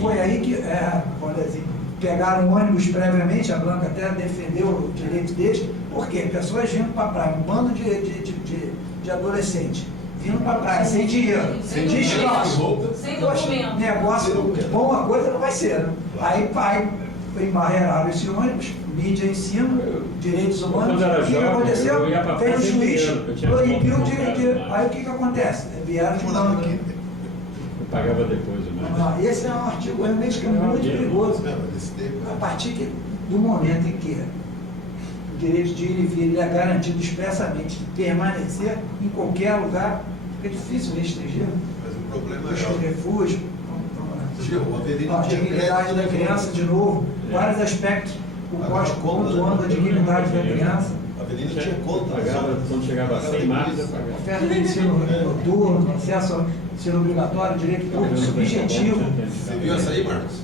Foi aí que pegaram um ônibus previamente, a Blanca até defendeu o direito deles. Por quê? Pessoas vindo para a praia, um bando de adolescentes vindo para a praia, sem dinheiro, sem descanso, sem documento. Negócio, boa coisa não vai ser, né? Aí embarreiraram esse ônibus, mídia em cima, direitos humanos. O que aconteceu? Fez o juiz, proibiu Aí o que acontece? Vieram de lá. Eu pagava depois, né? Esse é um artigo realmente que é muito perigoso. A partir do momento em que o direito de ir e vir é garantido expressamente de permanecer em qualquer lugar, fica difícil restringir. Mas o problema é refúgio, a dignidade da criança, de novo, vários aspectos. O código pontuando a dignidade da criança. A Avenida tinha conta. Pagava, quando chegava a 100 marcas, eu pagava. Oferta de ensino noturno, acesso ao ensino obrigatório, direito público subjetivo. Você viu essa aí, Marcos?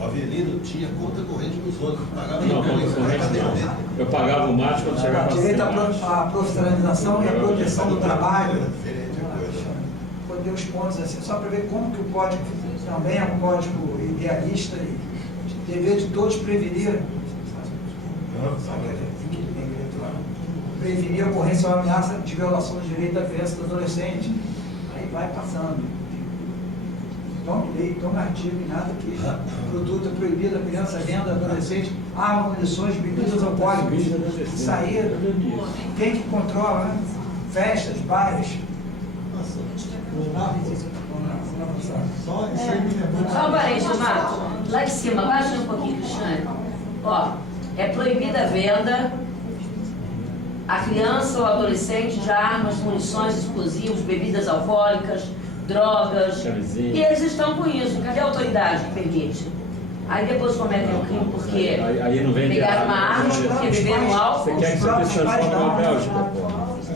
O Avelino tinha conta corrente nos outros, pagava Não, conta corrente não. Eu pagava o mate quando chegava a Direito à profissionalização e à proteção do trabalho. Pode ter os pontos assim, só para ver como que o código também é um código idealista e dever de todos prevenir a ocorrência ou ameaça de violação do direito da criança e do adolescente. Aí vai passando. Tome lei, tome artigo e nada que produto é proibido a criança, venda, adolescente, armas, munições, bebidas alcoólicas. Isso aí, quem que controla, né? Festas, bares. Só isso aí me lembrou. Só um parênteses, Marco. Lá em cima, baixa um pouquinho, Cristiane. Ó, é proibida a venda a criança ou adolescente de armas, munições, explosivos, bebidas alcoólicas, drogas. Camisinha. E eles estão com isso. Cadê a autoridade que permite? Aí depois cometem um crime porque Aí não vende pegaram uma arma, porque beberam álcool. Você quer que você se transforme numa Bélgica, pô?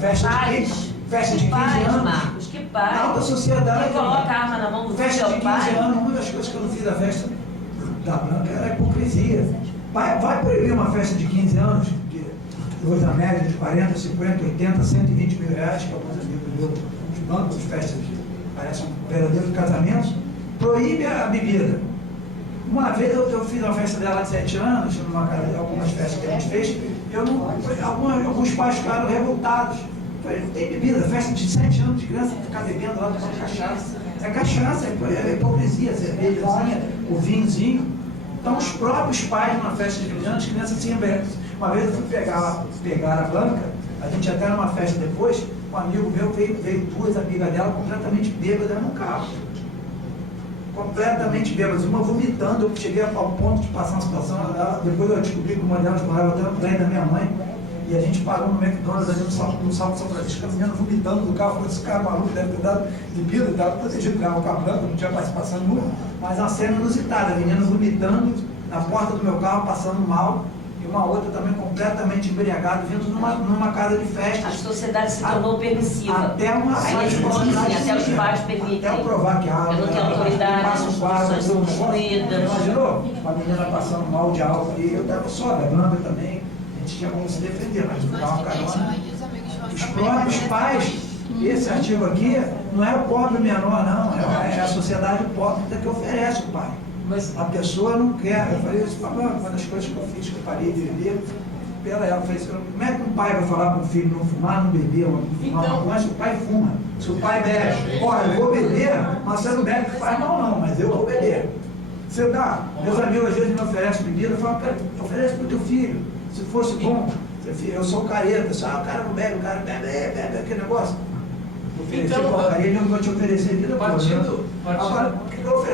Festa de 15 anos. Marcos, que pai. Alta sociedade. Quem coloca a arma na mão do Festa de seu 15 pai? anos, uma das coisas que eu não fiz da festa da Branca era a hipocrisia. Vai proibir uma festa de 15 anos, que usa a média de 40, 50, 80, 120 mil reais, que alguns amigos meus, os bancos de festas parecem um verdadeiro casamento, proíbe a bebida. Uma vez eu fiz uma festa dela de 7 anos, algumas festas que a gente fez, alguns pais ficaram revoltados. Falei, não tem bebida, festa de 7 anos de criança, ficar bebendo lá, tomando cachaça. É cachaça, é hipocrisia, cervejazinha, o vinhozinho. Então os próprios pais numa festa de 15 anos, as crianças se embebem. Uma vez eu fui pegar a Blanca, a gente até numa festa depois, um amigo meu veio duas amigas dela completamente bêbadas no carro. Completamente bêbadas, uma vomitando. Eu cheguei ao ponto de passar uma situação, depois eu descobri que uma delas morava até no trem da minha mãe, e a gente parou no McDonald's ali no Salto São Francisco, a menina vomitando do carro. Falei, esse cara maluco deve ter dado bebida, estava protegido, carro com a Blanca, não tinha participação nenhuma, mas uma cena inusitada, a menina vomitando na porta do meu carro, passando mal, e uma outra também completamente embriagada, vindo numa casa de festa. A sociedade se tornou permissiva. Até uma Aí eles falam assim, até os pais permitem. Até eu provar que a eu não tenho autoridade, as instituições são destruídas. Imaginou? Uma menina passando mal de álcool ali, eu estava só, da Blanca também, a gente tinha como se defender, mas não dá uma carona. Os próprios pais, esse artigo aqui, não é o pobre menor, não, é a sociedade hipócrita que oferece o pai. Mas a pessoa não quer. Eu falei isso, uma das coisas que eu fiz, que eu parei de beber, pela ela, eu falei assim, como é que um pai vai falar para o filho não fumar, não beber, não fumar maconha, se o pai fuma? Se o pai bebe, olha, eu vou beber, mas você não bebe, faz mal não, mas eu vou beber. Você dá, meus amigos às vezes me oferecem bebida, eu falo, oferece para o teu filho, se fosse bom, eu sou careta, o cara não bebe, o cara bebe aquele negócio. Oferecer porcaria, ele não vai te oferecer vida. Agora,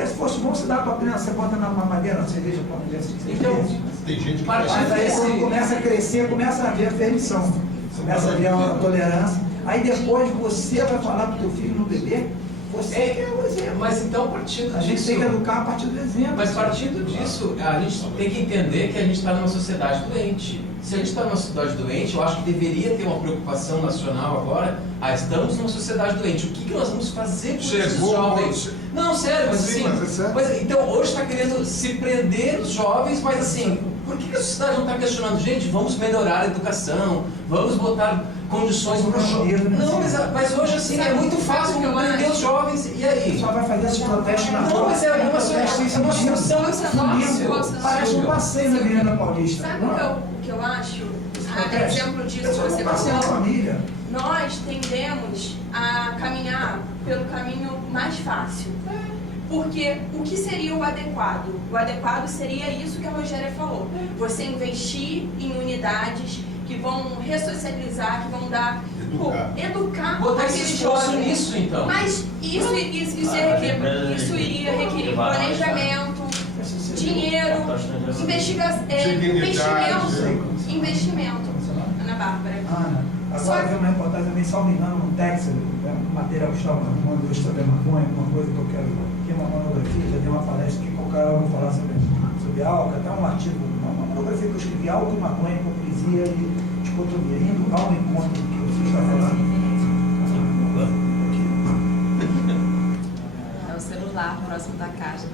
se fosse bom, você dá para a criança, você bota na mamadeira, na cerveja para a criança. Então, tem gente que mas aí quando começa a crescer, começa a haver a permissão, começa a haver a tolerância. Aí depois você vai falar para o teu filho não beber, você é o exemplo. Mas então, partindo disso... A gente tem que educar a partir do exemplo. Mas partindo disso, a gente tem que entender que a gente está numa sociedade doente. Se a gente está numa sociedade doente, eu acho que deveria ter uma preocupação nacional agora. Estamos numa sociedade doente. O que nós vamos fazer com esses jovens? Não, sério, mas Sim, assim... mas é sério. Mas, então, hoje está querendo se prender os jovens, mas assim, por que a sociedade não está questionando? Gente, vamos melhorar a educação, vamos botar condições para os jovens. Não, mas hoje assim, é muito fácil prender os jovens, e aí? Só vai fazer esses protestos na rua. Não, mas é uma solução muito fácil. Parece um passeio na Avenida Paulista. Sabe o que eu acho? Exemplo disso que você falou. Família. Nós tendemos a caminhar pelo caminho mais fácil. Porque o que seria o adequado? O adequado seria isso que a Rogéria falou. Você investir em unidades que vão ressocializar, que vão dar... Educar botar esse esforço nisso, então. Mas isso iria requerer planejamento, dinheiro, investimento. Ana Bárbara. Agora vi uma reportagem também, salvo engano, no Texas, um material que estava arrumando hoje sobre a maconha, uma coisa que eu quero, que é uma monografia, já dei uma palestra que qualquer hora eu vou falar sobre álcool, até um artigo, uma monografia que eu escrevi, álcool, maconha, hipocrisia e dicotomia, indo ao encontro do que você está falando. É o celular próximo da caixa.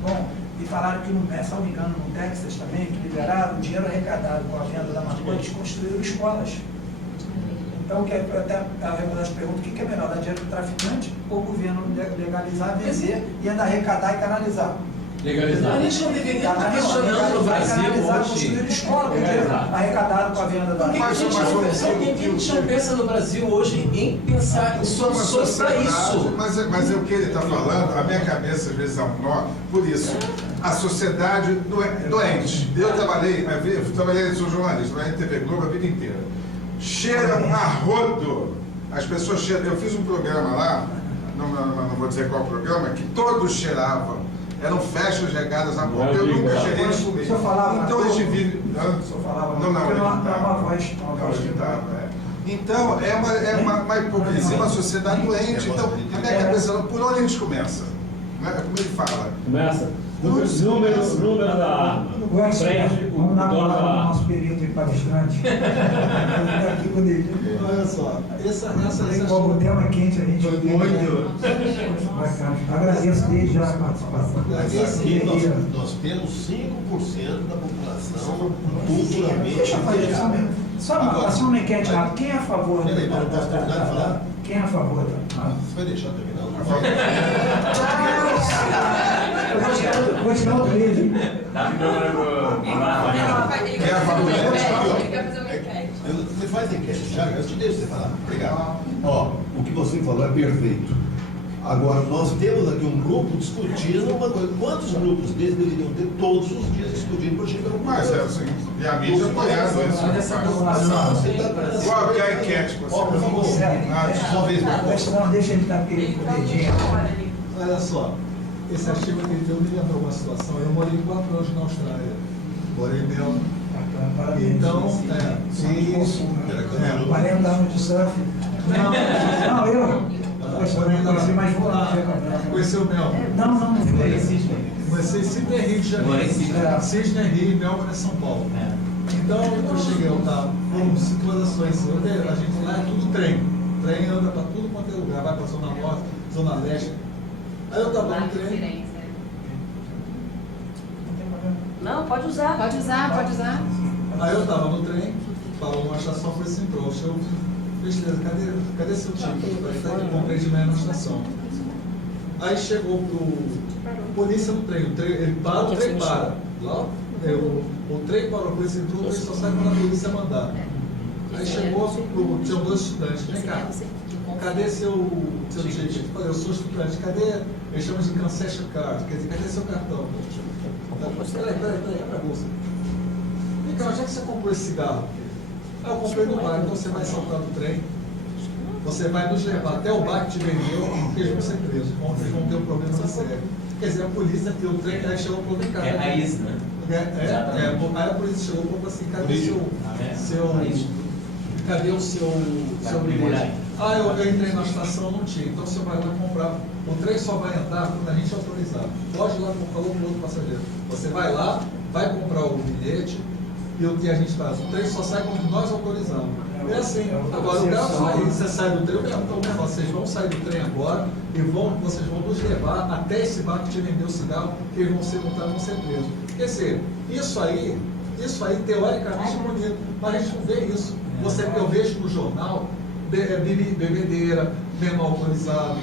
Bom, E falaram que, se não me engano, no Texas também, que liberaram o dinheiro arrecadado com a venda da maconha, eles construíram escolas. Então, até a regular pergunta, o que é melhor, dar dinheiro para o traficante ou o governo legalizar, vender e ainda arrecadar e canalizar? Legalizar. A gente não deveria estar questionando no Brasil hoje. Construir escola com dinheiro arrecadado com a venda da maconha. Por que a gente não pensa no Brasil hoje em pensar em soluções para isso? Mas o que ele está falando, a minha cabeça às vezes é um nó, por isso. A sociedade doente. Eu sou jornalista, trabalhei em TV Globo a vida inteira. Cheira a rodo. As pessoas cheiram. Eu fiz um programa lá, não vou dizer qual programa, que todos cheiravam. Eram festas regadas a boca. Eu nunca cheirei isso comigo. Então eles vivem. Não, uma voz. Então é uma hipocrisia, uma sociedade doente. Então, a minha cabeça, por onde a gente começa? Como ele fala? Começa. Número da arma. Vamos dar para o nosso perito e palestrante. Aqui com ele. Olha só, essa o tema quente a gente foi muito bacana. Agradeço desde já a participação. Aqui nós temos 5% da população culturalmente. Deixa eu fazer só uma enquete rápida. Quem é a favor da Quem é a favor da Você vai deixar terminar? Vou te dar outro vídeo. Quer a favor? Você faz enquete, já, eu te deixo você falar. Obrigado. Ó, o que você falou é perfeito. Agora, nós temos aqui um grupo discutindo uma coisa. Quantos grupos desses deveriam ter todos os dias discutindo por chegar alguma coisa? Mas é assim, e a mídia apoiando isso. Qual que é a enquete que você Não, deixa ele estar aqui com o dedinho. Olha só, esse artigo que ele deu me lembrou uma situação. Eu morei 4 anos na Austrália. Morei em Melbourne. Então, 40 anos de surf. Não, eu. Conheceu o Mel? Não Conheci em Sydney, Rio de Janeiro. Sydney, Rio e Melbourne é São Paulo. Então, eu cheguei, foram situações. A gente lá é tudo trem. Trem anda para tudo quanto é lugar. Vai para Zona Norte, Zona Leste. Aí eu estava no trem. Não, pode usar. Pode usar. Aí eu estava no trem, parou numa estação, foi assim, trouxe. Eu falei, cadê seu ticket? Ele está aqui, comprei de manhã na estação. Aí chegou pro polícia no trem, ele para, o trem para. Lá, o trem parou, a polícia entrou, o trem só sai quando a polícia mandar. Aí chegou, tinham 2 estudantes, vem cá, cadê seu ticket? Eu falei, eu sou estudante, cadê? Eles chamam de concession card, quer dizer, cadê seu cartão? Peraí, abre a bolsa. Vem cá, onde é que você comprou esse cigarro? Eu comprei no bar, então você vai saltar do trem, você vai nos levar até o bar que te vendeu, porque eles vão ser presos, eles vão ter um problema sério. Quer dizer, a polícia tem o trem, aí chegou o problema em casa. É raiz, né? Aí a polícia chegou e falou assim, cadê o seu bilhete? Eu entrei na estação, não tinha, então você vai lá comprar. O trem só vai andar quando a gente autorizar. Pode ir lá, falou para o outro passageiro. Você vai lá, vai comprar o bilhete, e o que a gente faz? O trem só sai quando nós autorizamos. É assim. Agora, o cara sai, você sai do trem, então vocês vão sair do trem agora e vocês vão nos levar até esse bar que te vendeu o cigarro, que eles vão ser multados, vão ser presos. Quer dizer, isso aí teoricamente é bonito, mas a gente não vê isso. Eu vejo no jornal bebedeira, menor alcoolizado,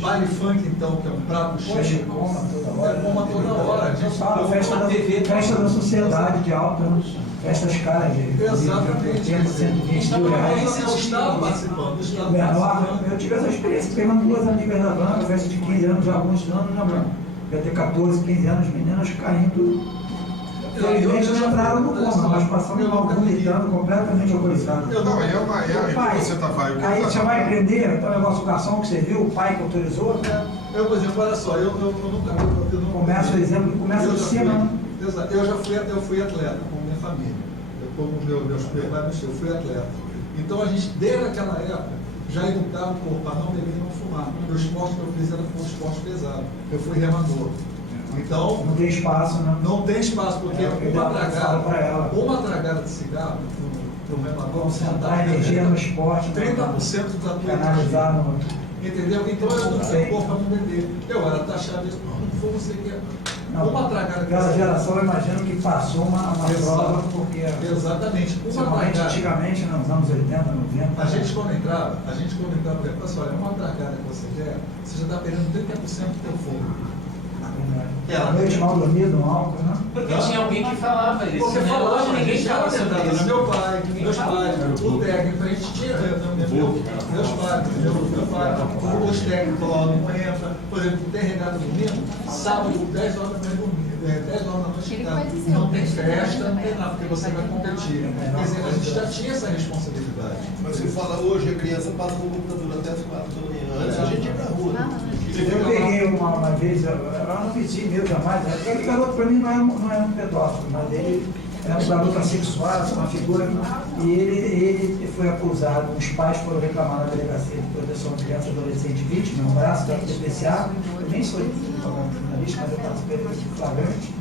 baile funk, então, que é um prato cheio. Coma toda hora. A gente fala festa da sociedade de alta, festas caras de exatamente. 120 mil reais. Eu estava participando. Eu tive essa experiência pegando 2 amigas da banda, festa de 15 anos, já alguns anos na banda. Ia ter 14, 15 anos, meninas caindo. Felizmente não entraram no coma, mas passando mal, vomitando, completamente alcoolizado. Você está falando. Aí você vai aprender, então o negócio de garçom que você viu, o pai que autorizou. Por exemplo, olha só, eu nunca. Começa o exemplo, começa de cima. Exato, eu fui atleta com minha família. Como meus pais, eu fui atleta. Então a gente, desde aquela época, já educava o corpo para não beber e não fumar. O esporte que eu fiz era um esporte pesado. Eu fui remador. Então, não tem espaço, né? Não tem espaço, porque uma tragada de cigarro para um remador, concentrar energia no esporte, 30% da tua energia. Entendeu? Então eu eduquei o corpo para não beber. Eu era taxado, não fumo, sei que Não, uma atracada aquela geração, eu imagino que passou uma prova, porque exatamente. principalmente antigamente, nos anos 80, 90. A gente quando entrava, pessoal, olha, uma atracada que você der, você já está perdendo 30% do teu fogo. A noite mal dormida, no álcool, né? Porque tinha alguém que falava isso. Porque né? falava, Hoje ninguém fala sobre isso. Meu pai, meus pais, o técnico, a gente tinha, meus pais, meu pai, os técnicos falavam, não entra, por exemplo, tem regado domingo, sábado, 10 horas da manhã, 10 horas da noite, não tem festa, não tem nada, porque você vai competir. Quer dizer, a gente já tinha essa responsabilidade. Mas você fala, hoje a criança passa no computador até as 4 da manhã. Antes a gente ia pra rua. Eu peguei uma vez, eu não vizinho meu jamais, aquele garoto para mim não era um pedófilo, mas ele era um garoto assexuado, uma figura, e ele foi acusado, os pais foram reclamar na delegacia de proteção de criança e adolescente vítima, no braço da DPCA, eu nem sou jornalista, mas eu participei desse flagrante,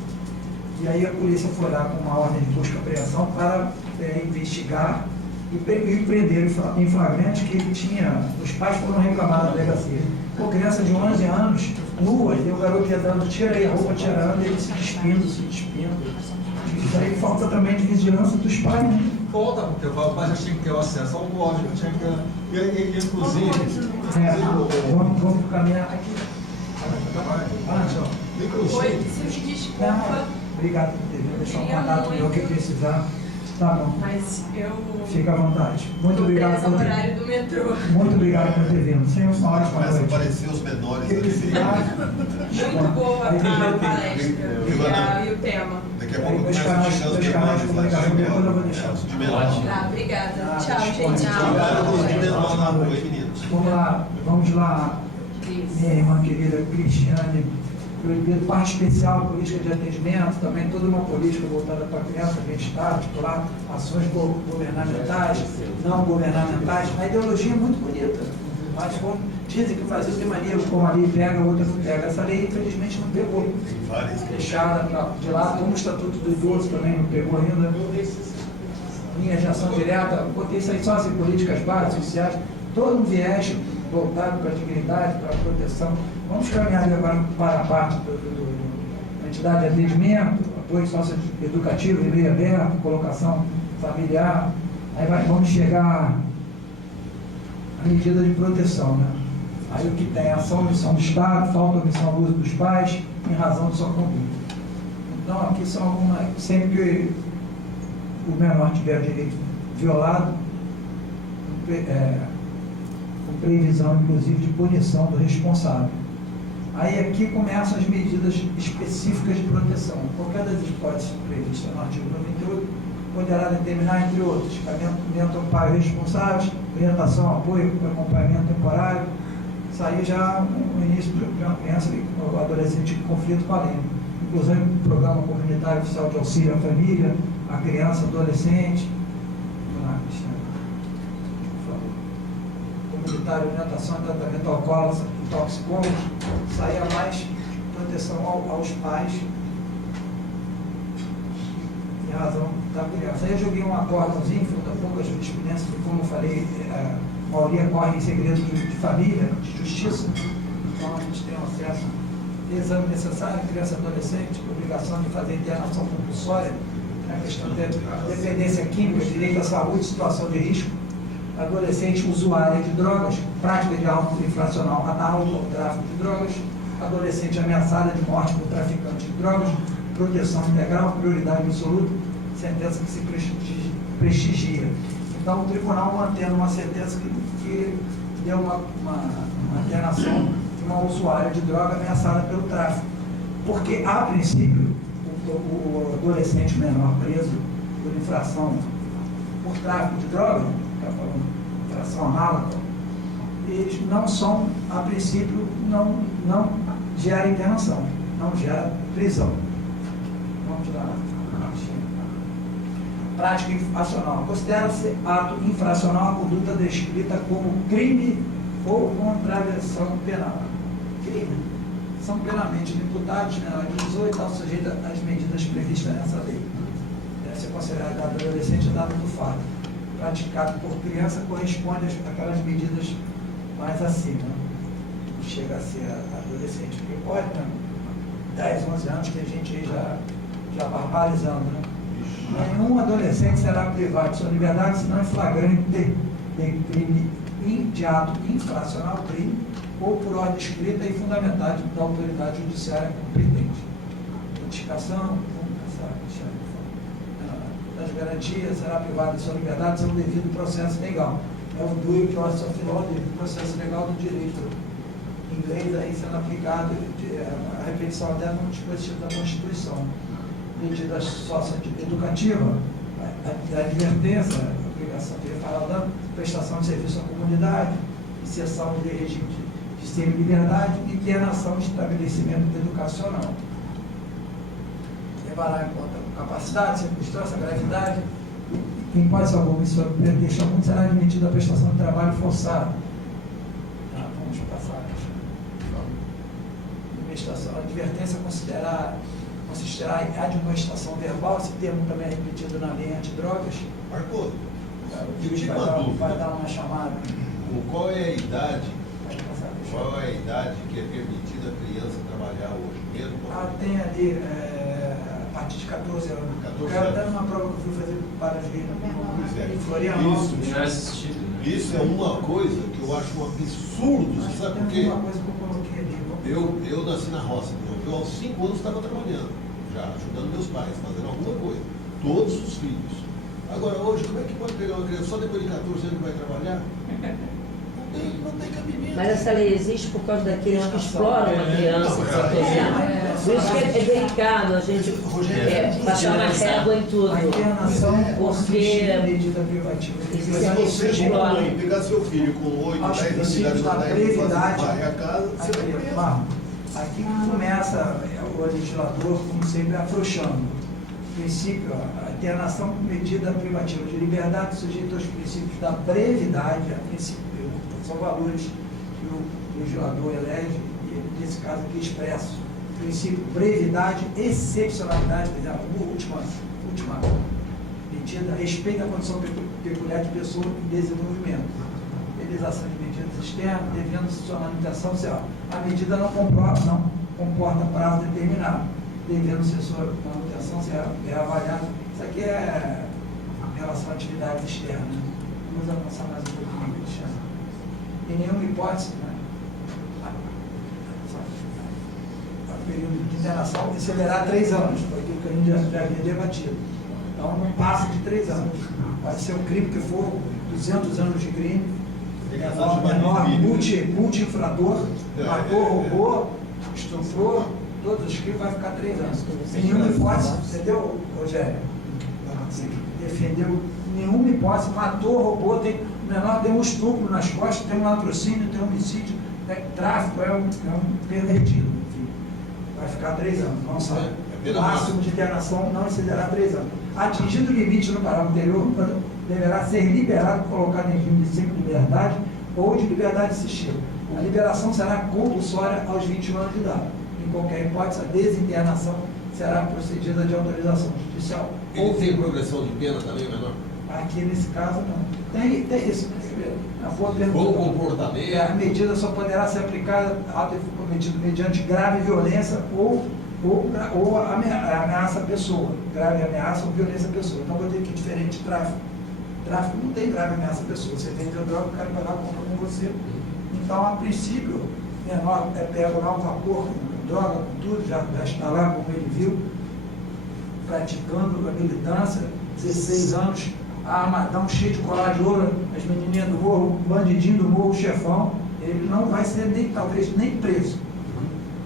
e aí a polícia foi lá com uma ordem de busca e apreensão para investigar e prender em flagrante que ele tinha, os pais foram reclamar na delegacia. Pô, criança de 11 anos, nua, e o garoto ia dando, tira aí a roupa, tirando, e ele se despindo. Isso aí falta também de vigilância dos pais, né? Falta, porque o pai já tinha que ter o acesso ao código, tinha que ter, inclusive... Vamos caminhar aqui. Oi, se me desculpa. Obrigado por ter deixado um contato meu que precisar. Tá bom. Mas eu... Fica à vontade. Muito obrigado por ter... horário do metrô. Muito obrigado por ter vindo. Sem uma hora de Começa a aparecer os menores ali. Muito boa a palestra e o tema. Daqui a pouco começa a deixar os menores de comunicação, depois eu vou deixar. De menores. Tá, obrigada. Tchau, gente. Vamos lá, minha irmã querida Cristiane. Proibido, parte especial, política de atendimento, também toda uma política voltada para a criança, que a gente está, articular ações governamentais, não governamentais. A ideologia é muito bonita, mas dizem que o Brasil tem mania, como ali pega, a outra não pega. Essa lei, infelizmente, não pegou. Deixada de lado, como o Estatuto do Idoso também não pegou ainda. Linha de ação direta, porque isso aí só as políticas básicas, sociais, todo um viés voltado para a dignidade, para a proteção. Vamos caminhar agora para a parte da entidade de atendimento, apoio socioeducativo, e-mail aberto, colocação familiar. Aí vamos chegar à medida de proteção, né? Aí o que tem ação, omissão do Estado, falta, omissão, abuso dos pais, em razão de sua conduta. Então aqui são algumas, sempre que o menor tiver direito violado, com previsão, inclusive, de punição do responsável. Aí aqui começam as medidas específicas de proteção. Qualquer das hipóteses previstas no artigo 98 poderá determinar, entre outros, encaminhamento ao pai responsável, orientação, apoio, acompanhamento temporário. Isso aí já no início de uma criança ou adolescente em conflito com a lei. Inclusão em programa comunitário oficial de auxílio à família, à criança, adolescente. Comunitário, orientação e tratamento alcoólatras e toxicômanos, saía mais proteção aos pais em razão da criança. Aí eu joguei um acórdãozinho, foi da pouca jurisprudência, que, como eu falei, a maioria corre em segredo de família, de justiça, então a gente tem acesso ao exame necessário, criança e adolescente, obrigação de fazer internação compulsória, a questão de dependência química, direito à saúde, situação de risco, adolescente usuária de drogas, prática de auto infracional análogo ao tráfico de drogas, adolescente ameaçada de morte por traficante de drogas, proteção integral, prioridade absoluta, sentença que se prestigia. Então, o tribunal mantendo uma sentença que deu uma internação de uma usuária de droga ameaçada pelo tráfico. Porque, a princípio, o adolescente menor preso por infração por tráfico de droga, infração análoga, eles não são, a princípio, não gera internação, não gera prisão. Vamos lá. Prática infracional. Considera-se ato infracional a conduta descrita como crime ou contravenção penal. Crime. São plenamente imputados, menores de 18, estão sujeitos às medidas previstas nessa lei. Deve ser considerado adolescente dado do fato. Praticado por criança corresponde àquelas medidas mais acima. Não chega a ser adolescente, porque pode, né? 10, 11 anos que a gente aí já barbarizando, né? Nenhum adolescente será privado de sua liberdade se não é flagrante de crime, de ato infracional, crime, ou por ordem escrita e fundamentada da autoridade judiciária competente. Notificação, das garantias, será privado de sua liberdade sem o devido processo legal. É o due process of law, o processo legal do direito inglês aí sendo aplicado, a repetição até no dispositivo da Constituição. Medidas socioeducativas, a advertência, a obrigação de reparar o dano, prestação de serviço à comunidade, inserção de regime de semi-liberdade e internação de estabelecimento educacional. Levará em conta a capacidade, circunstância, gravidade. Em hipótese alguma, isso pretexto algum, será admitida a prestação de trabalho forçado. Vamos passar. A advertência consistirá em admoestação verbal, esse termo também é repetido na lei antidrogas. Marcos, O juiz vai dar uma chamada. qual é a idade que é permitida a criança trabalhar hoje mesmo? Tem ali, a partir de 14 anos. Eu quero até numa prova que eu fui fazer para os em Florianópolis. Isso é uma coisa que eu acho um absurdo, você sabe por quê? Uma coisa que eu coloquei ali. Eu nasci na roça, eu aos 5 anos estava trabalhando, já ajudando meus pais, fazendo alguma coisa, todos os filhos. Agora hoje, como é que pode pegar uma criança só depois de 14 anos que vai trabalhar? Não tem cabimento. Mas essa lei existe por causa daqueles que exploram a criança de 14 anos. Por isso que é delicado a gente passar uma régua em tudo. Porque Se você mãe pegar seu filho com 8, 10 anos de idade e varrer a casa, você vai preso. Aqui começa o legislador, como sempre, afrouxando. O princípio, a internação com medida privativa de liberdade sujeita aos princípios da brevidade, são valores que o legislador elege, e nesse caso aqui expresso. Princípio, brevidade, excepcionalidade, quer dizer, a última medida, respeita a condição peculiar de pessoa em desenvolvimento. Realização de medidas externas, devendo sua manutenção, a medida não comporta prazo determinado, devendo ser sua manutenção ser avaliada. Isso aqui é em relação à atividade externa. Vamos avançar mais um pouquinho, Cristiano. Em nenhuma hipótese, o período de internação excederá 3 anos, foi aquilo que a gente já havia debatido. Então não passa de 3 anos. Pode ser um crime que for 200 anos de crime, menor, multi-infrator, matou, roubou, estuprou, todos os crimes vai ficar 3 anos. Em nenhuma hipótese, entendeu, Rogério? Defendeu nenhuma hipótese, matou, roubou, o menor deu um estupro nas costas, tem um latrocínio, tem um homicídio, tráfico, é um pervertido. Vai ficar 3 anos, não sabe. O máximo de internação não excederá 3 anos. Atingido o limite no parágrafo anterior, deverá ser liberado, colocado em regime de semi-liberdade ou de liberdade assistida. A liberação será compulsória aos 21 anos de idade. Em qualquer hipótese, a desinternação será procedida de autorização judicial. Ele tem progressão de pena também, menor? Aqui nesse caso não. Tem isso. Bom comportamento. A medida só poderá ser aplicada ato cometido mediante grave violência ou ameaça à pessoa. Grave ameaça ou violência à pessoa. Então vou ter aqui diferente de tráfico. Tráfico não tem grave ameaça à pessoa. Você vende a droga, o cara vai lá compra com você. Então, a princípio, menor pega lá um vapor com droga, com tudo, já está lá, como ele viu, praticando a militância, 16 anos, armadão cheio de colar de ouro, as menininhas do morro, o bandidinho do morro, o chefão, ele não vai ser nem, talvez, nem preso.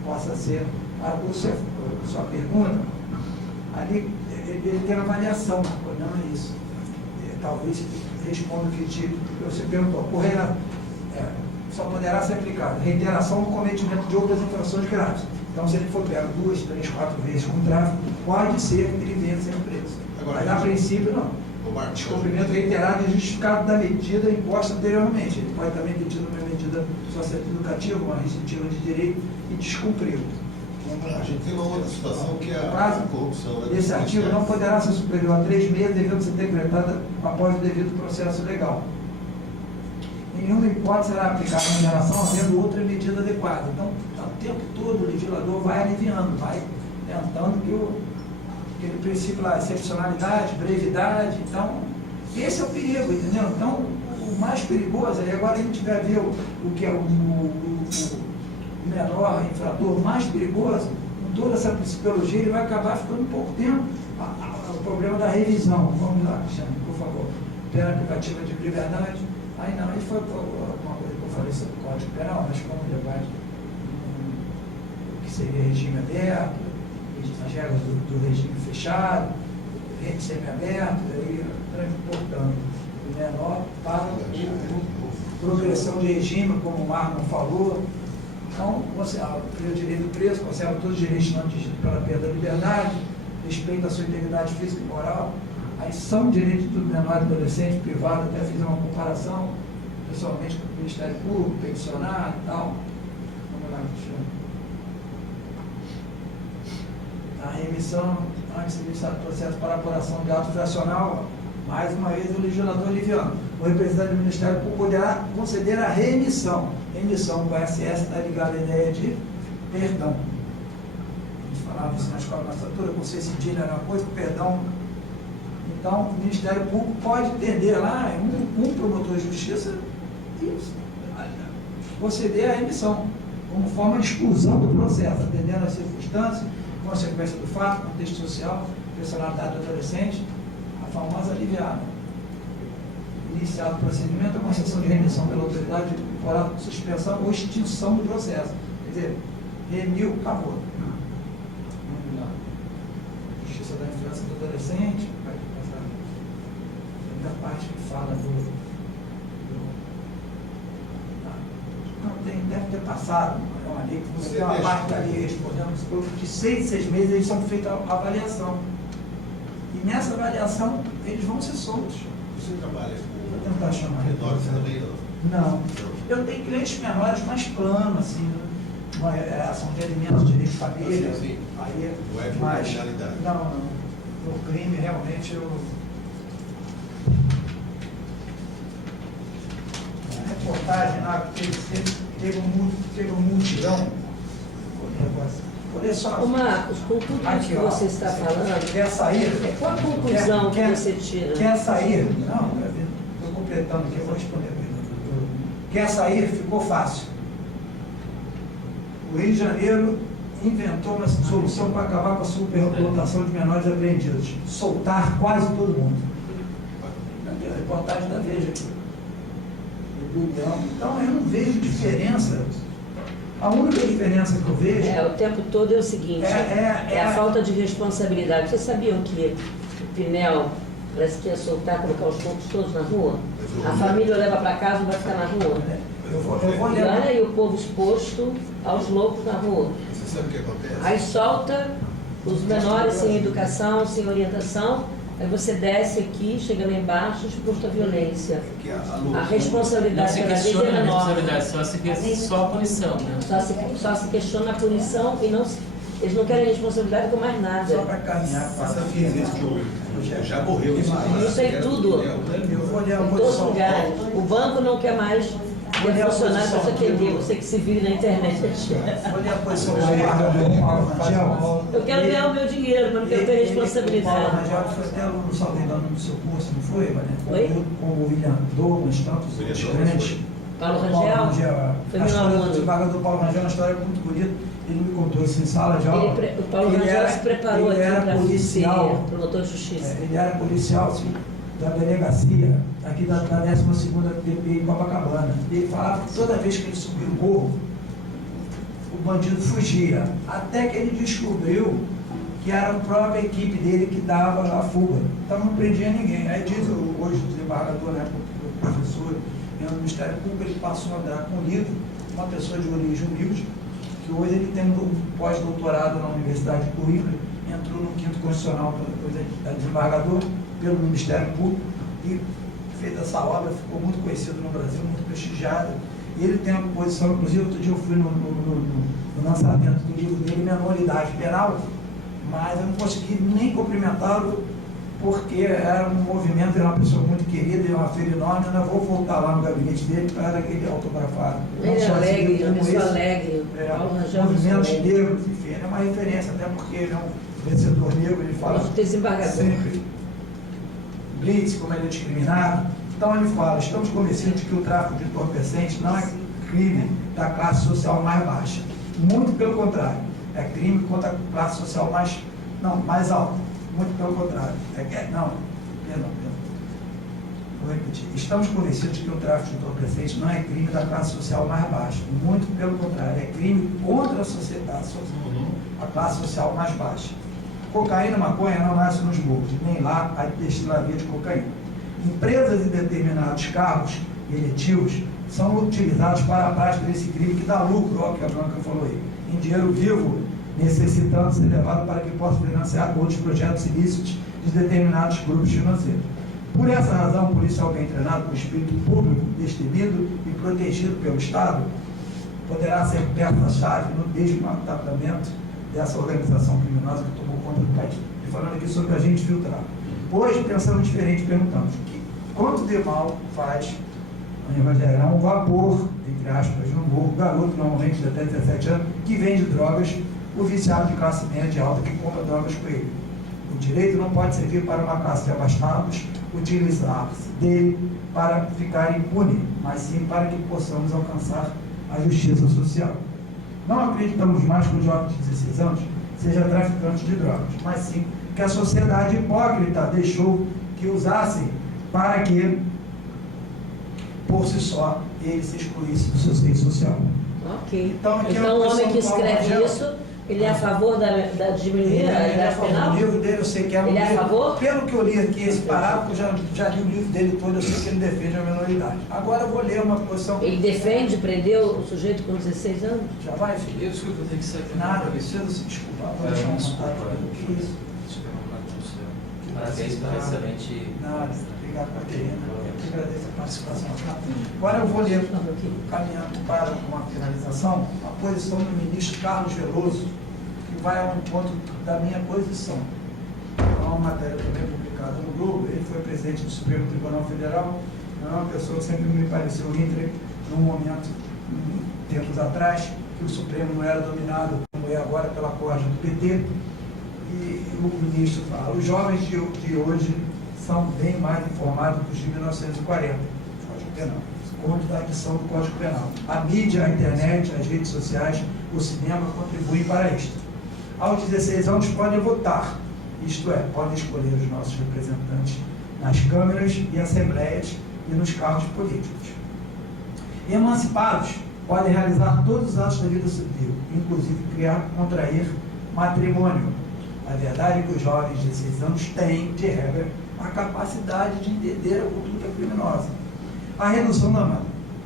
Possa ser. Sua pergunta, ali ele tem avaliação, não é isso. Talvez responda o que você perguntou. Só poderá ser aplicado reiteração no cometimento de outras infrações graves. Então, se ele for pego 2, 3, 4 vezes com tráfico, pode ser que ele venha sendo preso. Mas, a princípio, não. Descumprimento reiterado e justificado da medida imposta anteriormente. Ele pode também ter tido uma medida socioeducativa, uma restritiva de direito e descumpriu. A gente tem uma outra situação que é a corrupção. Esse artigo não poderá ser superior a 3 meses, devendo ser decretada após o devido processo legal. nenhuma hipótese será aplicada em relação havendo outra medida adequada. Então, o tempo todo o legislador vai aliviando, vai tentando que aquele princípio lá, excepcionalidade, brevidade. Então, esse é o perigo, entendeu? Então, o mais perigoso é agora a gente vai ver o que é o menor infrator mais perigoso, com toda essa psicologia, ele vai acabar ficando pouco tempo. O problema da revisão, vamos lá, Cristiano, por favor. Pena privativa de liberdade. Aí não, aí foi uma coisa que eu falei sobre o Código Penal, mas como debate o que seria regime aberto, as regras do regime fechado, semi-aberto, aí transportando o menor para a progressão de regime, como o Marlon falou. Então, o direito do preso conserva todos os direitos não atingidos pela perda da liberdade, respeita a sua integridade física e moral. Aí são direitos do menor e adolescente, privado, até fiz uma comparação, pessoalmente com o Ministério Público, pensionário e tal. Vamos lá, Cristiano. A remissão, antes de iniciar o processo para apuração de ato fracional, mais uma vez o legislador aliviando. O representante do Ministério Público poderá conceder a remissão. Remissão com o SS está ligada à ideia de perdão. A gente falava isso na escola de magistratura, com C cedilha era uma coisa, perdão. Então, o Ministério Público pode entender lá, um promotor de justiça, e conceder a remissão, como forma de exclusão do processo, atendendo às circunstâncias, consequência do fato, contexto social, personalidade do adolescente, a famosa aliviada. Iniciado o procedimento, a concessão de remissão pela autoridade temporal, suspensão ou extinção do processo. Quer dizer, remiu, acabou. Vamos lá. Justiça da infância do adolescente, a parte que fala deve ter passado, é uma lei que você tem uma parte ali respondendo, de 6 em 6 meses eles são feitos a avaliação. E nessa avaliação eles vão ser soltos. Você trabalha com... Vou tentar chamar. Menores também não? Não. Eu tenho clientes menores mais planos, assim, uma ação de alimentos, direito de família. Sim. Aí, não é mais criminalidade. Não. O crime realmente eu... reportagem lá, teve um multirão. Olha só. Ô Marcos, com tudo isso que você está falando, quer sair? Qual a conclusão que você tira? Quer sair? Não, estou completando aqui, eu vou responder. Quer sair? Ficou fácil. O Rio de Janeiro inventou uma solução para acabar com a superlotação de menores apreendidos. Soltar quase todo mundo. A reportagem da Veja aqui. Então eu não vejo diferença. A única diferença que eu vejo... o tempo todo é o seguinte, é a falta de responsabilidade. Vocês sabiam que o Pinel parece que ia soltar, colocar os loucos todos na rua? A família leva para casa e vai ficar na rua. Eu vou levar. Olha aí o povo exposto aos loucos na rua. Você sabe o que acontece? Aí solta os menores sem educação, sem orientação. Aí você desce aqui, chega lá embaixo, exposto à violência. A responsabilidade pela vida é menor. Só a punição, né? Só se questiona a punição e eles não querem responsabilidade com mais nada. Só para caminhar, passa já morreu. Isso aí tudo. Em todos os lugares. O banco não quer mais ter funcionário para você atender, você que se vire na internet. Olha a posição do Paulo Rangel. Eu quero ganhar o meu dinheiro, mas não quero ter responsabilidade. Paulo Rangel foi até aluno, salvo engano, no seu curso, não foi, Mané? Oi? Com o William Douglas, tantos outros grandes. Paulo Rangel? Foi meu aluno. O desembargador Paulo Rangel é uma história muito bonita. Ele me contou isso em sala de aula. O Paulo Rangel se preparou aqui para ser promotor de justiça. Ele era policial, assim, da delegacia, aqui da 12ª DP em Copacabana. Ele falava que toda vez que ele subia o morro, o bandido fugia. Até que ele descobriu que era a própria equipe dele que dava a fuga. Então não prendia ninguém. Aí diz hoje o desembargador, né, o professor, no Ministério Público, ele passou a andar com o livro, uma pessoa de origem humilde, que hoje ele tem um pós-doutorado na Universidade de Coimbra, entrou no 5º Constitucional da desembargador, pelo Ministério Público, e fez essa obra, ficou muito conhecido no Brasil, muito prestigiado. E ele tem uma posição, inclusive outro dia eu fui no lançamento do livro dele, Menoridade Penal, mas eu não consegui nem cumprimentá-lo porque era um movimento, era uma pessoa muito querida, uma feira enorme, eu ainda vou voltar lá no gabinete dele para aquele autografado. Ele é alegre, uma pessoa alegre. Movimentos negros, enfim, ele é uma referência, até porque ele é um vencedor negro, ele fala sempre blitz, como ele é discriminado. Então ele fala, estamos convencidos de que o tráfico de entorpecentes não é crime da classe social mais baixa. Muito pelo contrário, é crime contra a classe social mais alta. Muito pelo contrário. Perdão. Vou repetir. Estamos convencidos de que o tráfico de entorpecentes não é crime da classe social mais baixa. Muito pelo contrário, é crime contra a sociedade, a classe social mais baixa. Cocaína e maconha não nascem nos morros, nem lá a destilaria de cocaína. Empresas e determinados cargos eletivos são utilizados para a prática desse crime que dá lucro, ó, que a Blanca falou aí, em dinheiro vivo, necessitando ser levado para que possa financiar outros projetos ilícitos de determinados grupos financeiros. Por essa razão, um policial bem treinado, com espírito público, destemido e protegido pelo Estado, poderá ser peça-chave no desmantelamento dessa organização criminosa que tomou conta do país. E falando aqui sobre a gente filtrar. Hoje, pensamos diferente, perguntamos quanto de mal faz um vapor, entre aspas, no morro, garoto, normalmente de até 17 anos, que vende drogas, o viciado de classe média alta que compra drogas com ele. O direito não pode servir para uma classe de abastados utilizar-se dele para ficar impune, mas sim para que possamos alcançar a justiça social. Não acreditamos mais que o jovem de 16 anos seja traficante de drogas, mas sim que a sociedade hipócrita deixou que usassem para que, por si só, ele se excluísse do seu seio social. Ok. Então o homem que escreve isso, ele é a favor da diminuir a idade penal? O livro dele, eu sei que é ele é a favor? Pelo que eu li aqui, esse parágrafo, já li o livro dele todo, eu sei que ele defende a minoridade. Agora eu vou ler uma posição... Ele defende prender o sujeito com 16 anos? Já vai, filho? Eu desculpa, eu tenho que sair. Nada, precisa se desculpar. Vou deixar um contato aqui. Que isso? Parabéns pela excelente... Nada, obrigado, Caterina. Eu que agradeço a participação. Agora eu vou ler, caminhando para uma finalização, a posição do ministro Carlos Veloso, que vai ao encontro da minha posição. É uma matéria também publicada no Globo. Ele foi presidente do Supremo Tribunal Federal. É uma pessoa que sempre me pareceu íntegra, num momento, tempos atrás, que o Supremo não era dominado, como é agora, pela corda do PT. E o ministro fala, os jovens de hoje são bem mais informados que os de 1940, Código Penal, conta da adição do Código Penal. A mídia, a internet, as redes sociais, o cinema contribuem para isto. Aos 16 anos podem votar, isto é, podem escolher os nossos representantes nas câmaras e assembleias e nos cargos políticos. Emancipados, podem realizar todos os atos da vida civil, inclusive contrair matrimônio. A verdade é que os jovens de 16 anos têm, de regra, a capacidade de entender a conduta criminosa. A redução da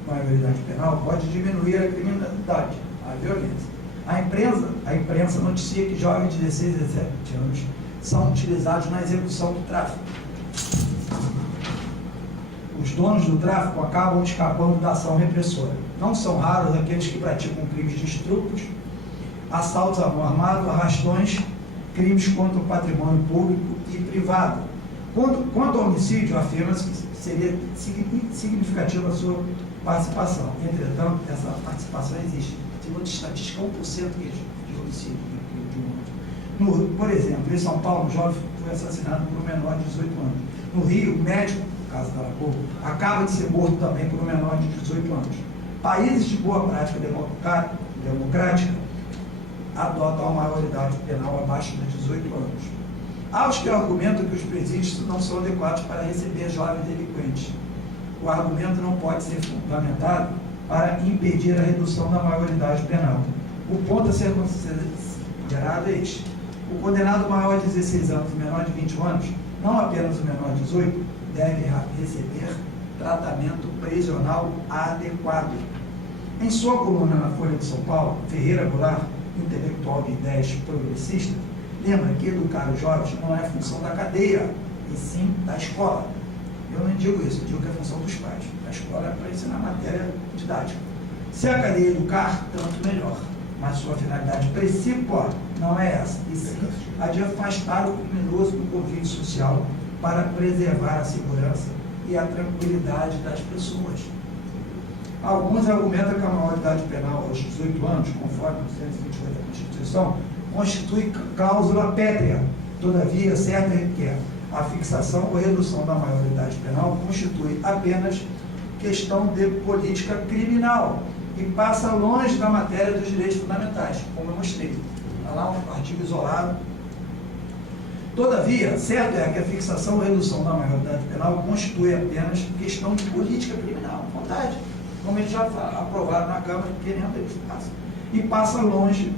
maioridade penal pode diminuir a criminalidade, a violência. A imprensa noticia que jovens de 16 a 17 anos são utilizados na execução do tráfico. Os donos do tráfico acabam escapando da ação repressora. Não são raros aqueles que praticam crimes de estupros, assaltos à mão armada, arrastões, crimes contra o patrimônio público e privado. Quanto ao homicídio, afirma-se que seria significativa a sua participação. Entretanto, essa participação existe. Segundo a estatística, 1% de homicídio. Por exemplo, em São Paulo, um jovem foi assassinado por um menor de 18 anos. No Rio, o médico, no caso da Lagoa, acaba de ser morto também por um menor de 18 anos. Países de boa prática democrática adotam a maioridade penal abaixo de 18 anos. Há os que argumentam que os presídios não são adequados para receber jovens delinquentes. O argumento não pode ser fundamentado para impedir a redução da maioridade penal. O ponto a ser considerado é este. O condenado maior de 16 anos e menor de 21 anos, não apenas o menor de 18, deve receber tratamento prisional adequado. Em sua coluna na Folha de São Paulo, Ferreira Goulart, intelectual de ideias progressistas, lembra que educar os jovens não é função da cadeia, e sim da escola. Eu não digo isso, eu digo que é função dos pais. A escola é para ensinar matéria didática. Se a cadeia educar, tanto melhor. Mas sua finalidade principal não é essa, e sim a de afastar o criminoso do convívio social para preservar a segurança e a tranquilidade das pessoas. Alguns argumentam que a maioridade penal aos 18 anos, conforme o 128 da Constituição, constitui cláusula pétrea. Todavia, certo é que a fixação ou redução da maioridade penal constitui apenas questão de política criminal e passa longe da matéria dos direitos fundamentais, como eu mostrei. Está lá um artigo isolado. Todavia, certo é que a fixação ou redução da maioridade penal constitui apenas questão de política criminal, vontade, como eles já aprovaram na Câmara, querendo eles façam, e passa longe.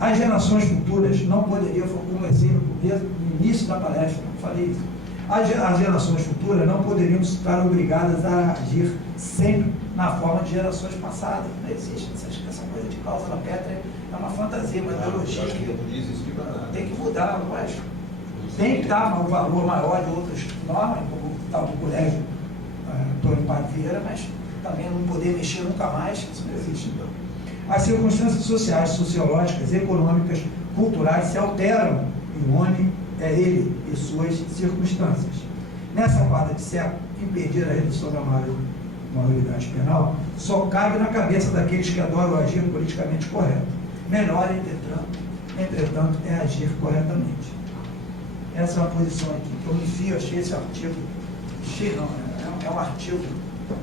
As gerações futuras não poderiam, como eu disse no início da palestra, eu falei isso, as gerações futuras não poderiam estar obrigadas a agir sempre na forma de gerações passadas. Não existe essa coisa de cláusula pétrea, é uma fantasia, uma ideologia que tem que mudar, lógico. Tem que dar um valor maior de outras normas, como o tal do colégio Antônio Parveira, mas também não poder mexer nunca mais, isso não existe. Então. As circunstâncias sociais, sociológicas, econômicas, culturais se alteram e o homem é ele e suas circunstâncias. Nessa quadra de século, impedir a redução da maioridade penal só cabe na cabeça daqueles que adoram agir politicamente correto. Melhor, entretanto, é agir corretamente. Essa é uma posição aqui que eu me fio, achei esse artigo, é um artigo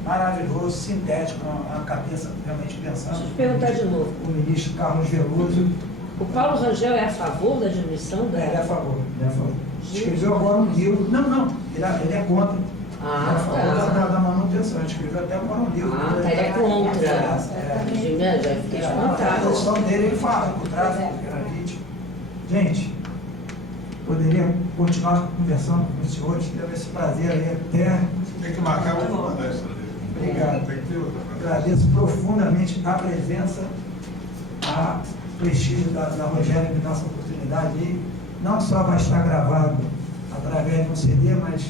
maravilhoso, sintético, a cabeça realmente pensando. Deixa eu perguntar de novo. O ministro Carlos Veloso. O Paulo Rangel é a favor da diminuição? Ele é a favor, Escreveu agora um livro. Não, ele é contra. Ele é a favor da manutenção. Ele escreveu até agora um livro. Ele é contra. Já fiquei espantado. A posição dele, ele fala que o tráfico era vítima. Gente, poderia continuar conversando com os senhores, teve esse prazer aí até. Tem que marcar uma palestra. Obrigado. Agradeço profundamente a presença, a prestígio da Rogéria me dar essa oportunidade aí. Não só vai estar gravado através de um CD, mas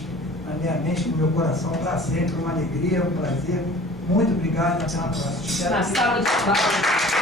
na minha mente, no meu coração, para sempre uma alegria, um prazer. Muito obrigado. Até a próxima. Na sala de palmas.